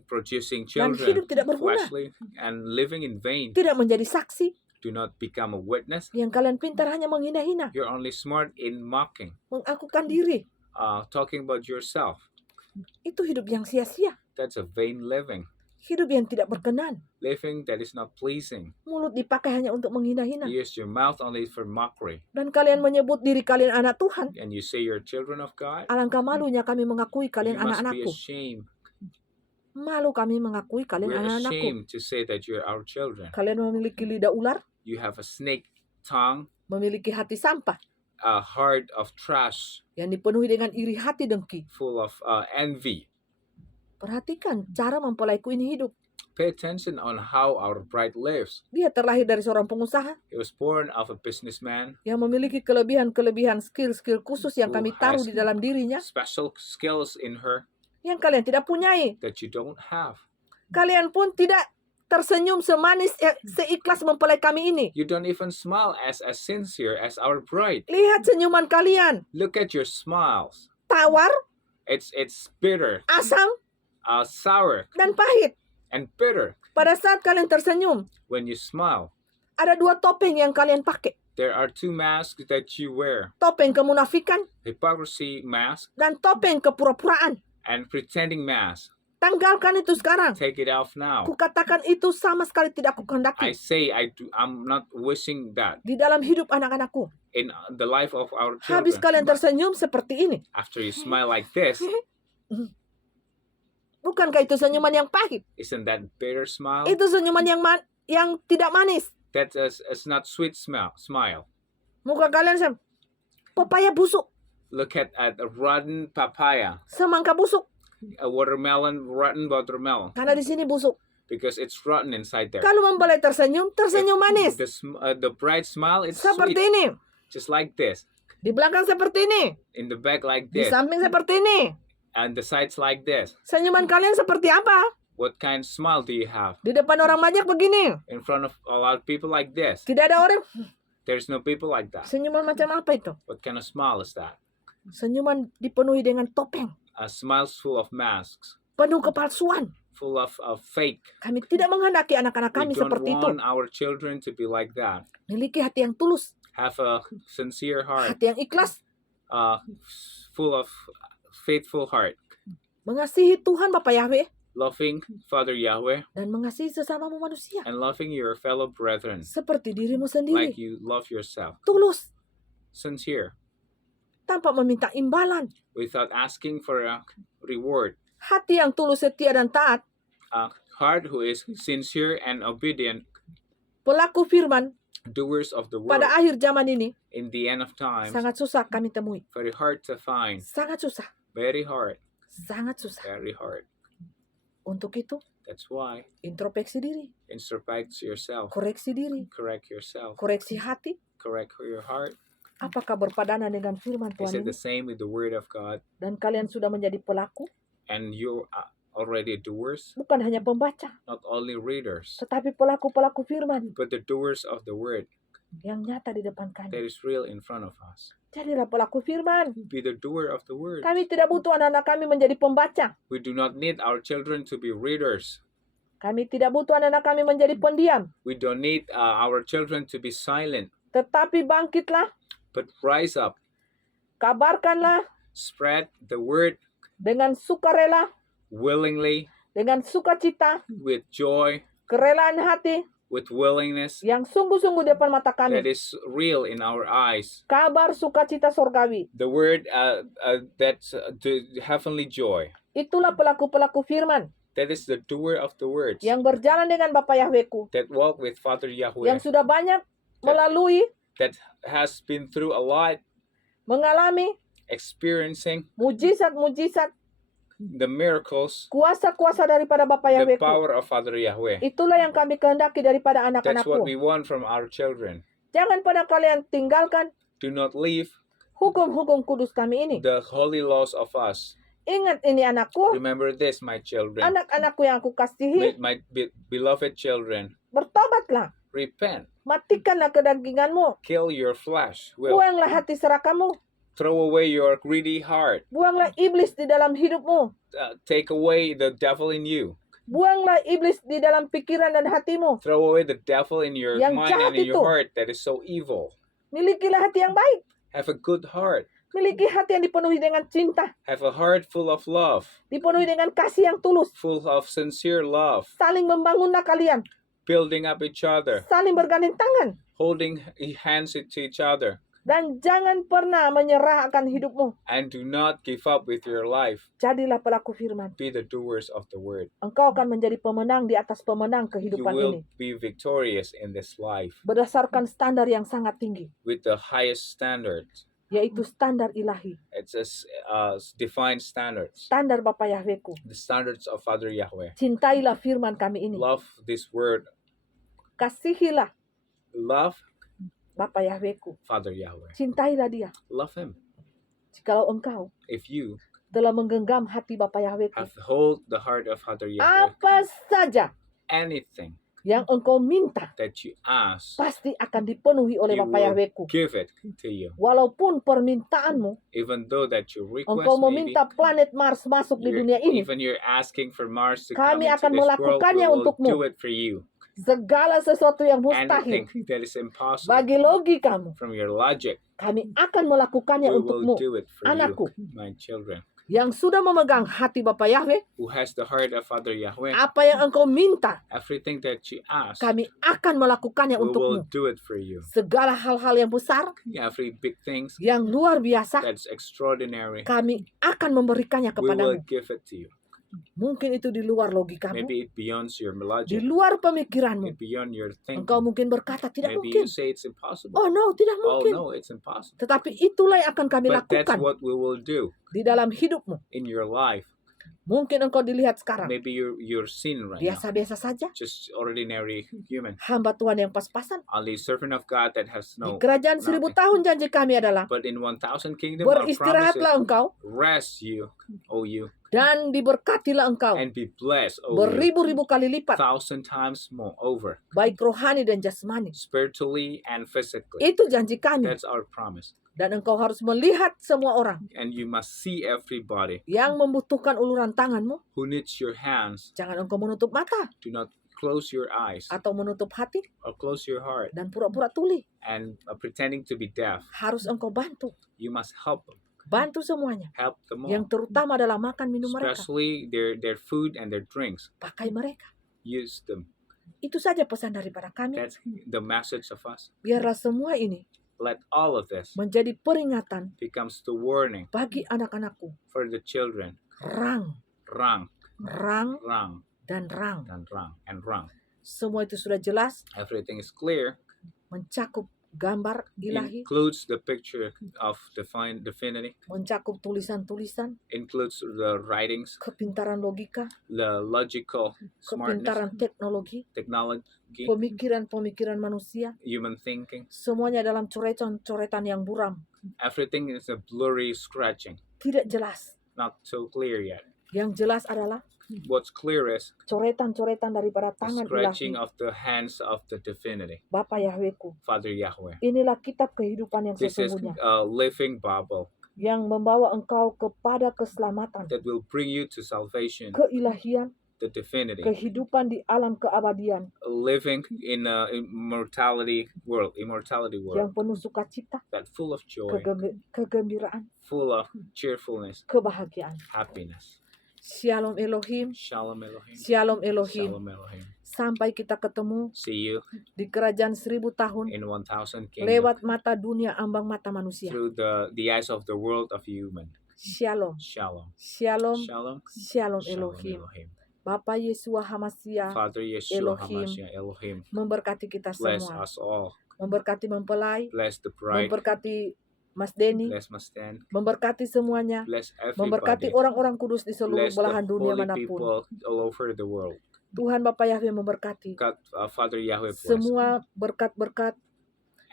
producing Dan children hidup tidak berguna. fleshly, and living in vain. Tidak menjadi saksi. Do not become a witness. Yang kalian pintar hanya menghina-hina. You're only smart in mocking, Mengakukan diri. talking about yourself. Itu hidup yang sia-sia. That's a vain living. Hidup yang tidak berkenan. Living that is not pleasing. Mulut dipakai hanya untuk menghina-hina. You use your mouth only for mockery. Dan kalian menyebut diri kalian anak Tuhan. And you say you're children of God. Alangkah malunya kami mengakui You kalian must be anak-anakku. ashamed. Malu kami mengakui kalian We're anak-anakku. ashamed to say that you're our children. Kalian memiliki lidah ular, You have a snake tongue, memiliki hati sampah, a heart of trash, yang dipenuhi dengan iri hati dengki. full of envy. Perhatikan cara mempelaiku ini hidup. Pay attention on how our bride lives. Dia terlahir dari seorang pengusaha He was born of a businessman, yang memiliki kelebihan-kelebihan skill-skill khusus yang kami taruh di dalam dirinya special skills in her yang kalian tidak punyai. that you don't have. Kalian pun tidak tersenyum semanis, seikhlas mempelai kami ini. You don't even smile as sincere as our bride. Lihat senyuman kalian. Look at your smiles. Tawar, It's bitter, asam, sour, dan pahit. and bitter. Pada saat kalian tersenyum, When you smile, ada dua topeng yang kalian pakai. there are two masks that you wear. Topeng kemunafikan Hypocrisy mask dan topeng kepura-puraan. and pretending mask. Tanggalkan itu sekarang. Take it off now. Kukatakan itu sama sekali tidak I kukehendaki say I'm not wishing that di dalam hidup anak-anakku. in the life of our Habis children. kalian tersenyum seperti ini. After you smile like this, Bukankah itu senyuman yang pahit? isn't that bitter smile? Itu senyuman yang tidak manis. That is not sweet smile. Muka kalian pepaya busuk, Look at a rotten papaya, semangka busuk. a watermelon, rotten watermelon, Karena di sini busuk. because it's rotten inside there. Kalau mempelai tersenyum manis. The bright smile is Seperti sweet, ini. just like this. Di belakang seperti ini. In the back like Di this, samping seperti ini. and the sides like this. Senyuman kalian seperti apa? What kind of smile do you have? Di depan orang banyak begini. In front of a lot of people like this. Tidak ada orang. There's no people like that. Senyuman macam apa itu? What kind of smile is that? Senyuman dipenuhi dengan topeng. A smile full of masks, Penuh kepalsuan. full of fake. Kami tidak menghendaki anak-anak We kami don't seperti itu. want our children to be like that. Miliki hati yang tulus. Have a sincere heart, Hati yang ikhlas. full of faithful heart, Mengasihi Tuhan Bapa Yahweh. loving Father Yahweh, Dan mengasihi sesamamu manusia. and loving your fellow brethren Seperti dirimu like sendiri. you love yourself. Tulus. Sincere, Tanpa meminta imbalan. without asking for a reward. Hati yang tulus, setia, dan taat. A heart who is sincere and obedient, Pelaku firman doers of the word pada akhir zaman ini. in the end of times. Sangat susah kami temui. Very hard to find. Sangat susah. Very hard. Sangat susah. Very hard. Untuk itu, That's why introspeksi diri. introspect yourself. Koreksi diri. Correct yourself. Koreksi hati. Correct your heart. Apakah berpadanan dengan firman Is Tuhan it ini? the same with the word of God? Dan kalian sudah menjadi pelaku. And you are already doers, Bukan hanya pembaca. not only readers, Tetapi pelaku-pelaku firman. but the doers of the word Yang nyata di depan that kami. is real in front of us. Jadilah pelaku firman. Be the doer of the word. Kami tidak butuh anak-anak kami menjadi pembaca. We do not need our children to be readers. Kami tidak butuh anak-anak kami menjadi pendiam. We don't need our children to be silent, Tetapi bangkitlah. but rise up, Kabarkanlah spread the word dengan sukarela. willingly, Dengan sukacita. with joy, Kerelaan hati. with willingness Yang sungguh-sungguh di depan mata that kami. is real in our eyes. Kabar sukacita sorgawi. The word that's the heavenly joy. Itulah pelaku-pelaku firman. That is the doer of the words Yang berjalan dengan Bapa Yahwehku. that walk with Father Yahweh, Yang sudah banyak melalui, that has been through a lot, mengalami experiencing mujizat-mujizat, the miracles, kuasa-kuasa daripada Bapa the Yahwehku. power of Father Yahweh. Itulah yang kami kehendaki daripada That's what anak-anakku. we want from our children. Jangan pada kalian tinggalkan Do not leave hukum-hukum kudus kami ini. the holy laws of us Ingat ini anakku, Remember this, my children, anak-anakku yang aku kasihi, my beloved children. bertobatlah. Repent. Matikanlah kedaginganmu. Kill your flesh. Will. Buanglah hati serakamu. Throw away your greedy heart. Buanglah iblis di dalam hidupmu. Take away the devil in you. Buanglah iblis di dalam pikiran dan hatimu. Throw away the devil in your Yang mind jahat and in your itu. heart that is so evil. Milikilah hati yang baik. Have a good heart. Miliki hati yang dipenuhi dengan cinta. Have a heart full of love, Dipenuhi dengan kasih yang tulus. full of sincere love, Saling membangunlah kalian. building up each other, Saling bergandeng tangan. holding hands to each other, Dan jangan pernah menyerah akan hidupmu. and do not give up with your life. Jadilah pelaku firman. Be the doers of the word. Engkau akan menjadi pemenang di atas pemenang You kehidupan will ini. be victorious in this life Berdasarkan standar yang sangat tinggi. with the highest standards. Yaitu standar ilahi. It's a defined standards, Standar Bapa Yahweku. the standards of Father Yahweh. Cintailah firman kami ini. Love this word. Kasihilah Love Bapa Yahweku. Father Yahweh. Cintailah dia. Love him. Jikalau engkau If you telah menggenggam hati Bapa Yahweku. have hold the heart of Father Yahweh, Apa saja anything yang engkau minta that you ask, pasti akan dipenuhi oleh He Bapa will Yahweku. give it to you. Walaupun permintaanmu, Even though that your request engkau maybe, meminta planet Mars masuk di dunia ini, even you're asking for Mars to come Kami into akan this world, melakukannya we will untukmu. do it for you. segala sesuatu yang mustahil Anything that is impossible bagi logikamu, from your logic, kami akan melakukannya we will untukmu. do it for Anakku. you, my children. Yang sudah memegang hati Bapa Yahweh, Who has the heart of Father Yahweh, apa yang engkau minta, everything that you ask, kami akan melakukannya we will untukmu. do it for you. Segala hal-hal yang besar, Every big things yang luar biasa, that's extraordinary, kami akan memberikannya we will kepadamu. give it to you. Mungkin itu di luar logikamu, Maybe it beyond your di logic, luar pemikiranmu. it beyond your Engkau thinking. mungkin berkata, tidak Maybe mungkin. you say it's impossible. Oh no, tidak Oh mungkin. no, it's impossible. Tetapi itulah yang akan kami But that's lakukan what we will do di dalam hidupmu. in your life. Mungkin engkau dilihat sekarang Maybe you're seen right now, biasa-biasa saja, just ordinary human, hamba Tuhan yang pas-pasan. only servant of God that has Di no. kerajaan 1000 tahun janji kami adalah But in 1,000 kingdom, our beristirahatlah promises, engkau rest you, O you, dan diberkatilah engkau and be blessed, O you, beribu-ribu kali lipat, 1,000 times more over, baik rohani dan jasmani. spiritually and physically. Itu janji kami. That's our promise. Dan engkau harus melihat semua orang And you must see everybody yang membutuhkan uluran tanganmu. who needs your hands. Jangan engkau menutup mata Do not close your eyes atau menutup hati or close your heart dan pura-pura tuli. and pretending to be deaf. Harus engkau bantu. You must help them. Bantu semuanya. Help them all. Yang terutama adalah makan minum mereka. Especially their food and their drinks. Pakai mereka. Use them. Itu saja pesan daripada kami. That's the message of us. Biarlah semua ini Let all of this menjadi peringatan becomes the warning bagi anak-anakku. for the children. Rang, Rang, rang, rang, dan rang. and rang, and rang. Semua itu sudah jelas Everything is clear. mencakup gambar ilahi, Includes the picture of divinity. mencakup tulisan-tulisan, Includes the writings, kepintaran logika, the logical smartness, kepintaran teknologi, technology, pemikiran-pemikiran manusia. human thinking. Semuanya dalam coretan-coretan yang buram. Everything is a blurry scratching. Tidak jelas. Not so clear yet. Yang jelas adalah What's clear is coretan-coretan daripada the tangan scratching ilahi. of the hands of the divinity, Bapa Yahweku. Father Yahweh. Inilah kitab kehidupan yang This is sesungguhnya. a living Bible Yang membawa engkau kepada keselamatan, that will bring you to salvation, keilahian, the divinity, kehidupan di alam keabadian living in a immortality world, yang penuh sukacita, that full of joy, kegembiraan, full of cheerfulness, kebahagiaan. happiness. Shalom Elohim, Shalom Elohim. Shalom Elohim. Shalom Elohim. Sampai kita ketemu See you di kerajaan 1000 tahun in 1,000 kingdom lewat mata dunia ambang mata manusia. through the eyes of the world of human. Shalom, Shalom. shalom, Shalom. shalom Shalom Elohim. Elohim. Bapa Yesua Hamasia Father Yeshua Elohim. HaMashiach Elohim. memberkati kita Bless semua. us all. Memberkati mempelai, Bless the bride. memberkati Mas Denny, Bless Mustang. memberkati semuanya, Bless memberkati everybody. orang-orang kudus di seluruh Bless the belahan dunia holy manapun. people all over the world. Tuhan Bapa Yahweh memberkati God, Father Yahweh bless semua berkat-berkat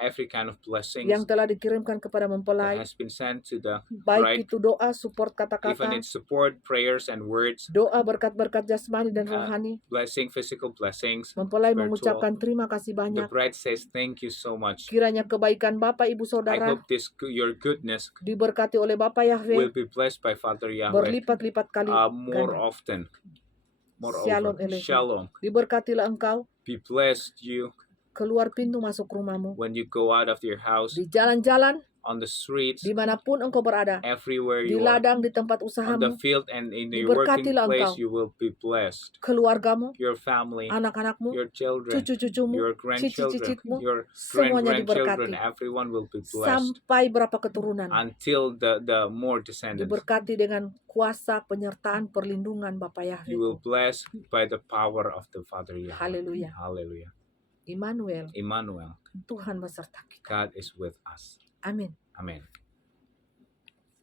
every kind of blessings yang telah dikirimkan kepada that mempelai, has been sent to the baik bride, itu doa, support even kata-kata, in support, prayers, and words, doa berkat-berkat jasmani dan rohani. blessing, physical blessings, Mempelai spiritual. mengucapkan terima kasih The banyak. bride says, "Thank you so much. Kiranya kebaikan Bapak, Ibu, I Saudara hope your goodness diberkati oleh Bapak will Yahweh be blessed by Father Yahweh berlipat-lipat kali more ganda. often, Shalom moreover. Elohim. Shalom. Diberkatilah engkau Be blessed you keluar pintu masuk rumahmu, when you go out of your house, di jalan-jalan, on the streets, dimanapun engkau berada, everywhere di you are, ladang, di tempat on the usahamu, field and in your working diberkatilah place, engkau, you will be blessed. keluargamu, Your family, anak-anakmu, your children, cucu-cucumu, your grandchildren, cici-cicitmu, your semuanya grandchildren, diberkati. everyone will be blessed Sampai berapa keturunan, until the more descendants. diberkati dengan kuasa penyertaan perlindungan Bapak You will Yahweh. bless by the power of the Father Yahweh. Haleluya. Hallelujah. Immanuel, Emmanuel, Tuhan beserta kita. God is with us. Amin. Amen.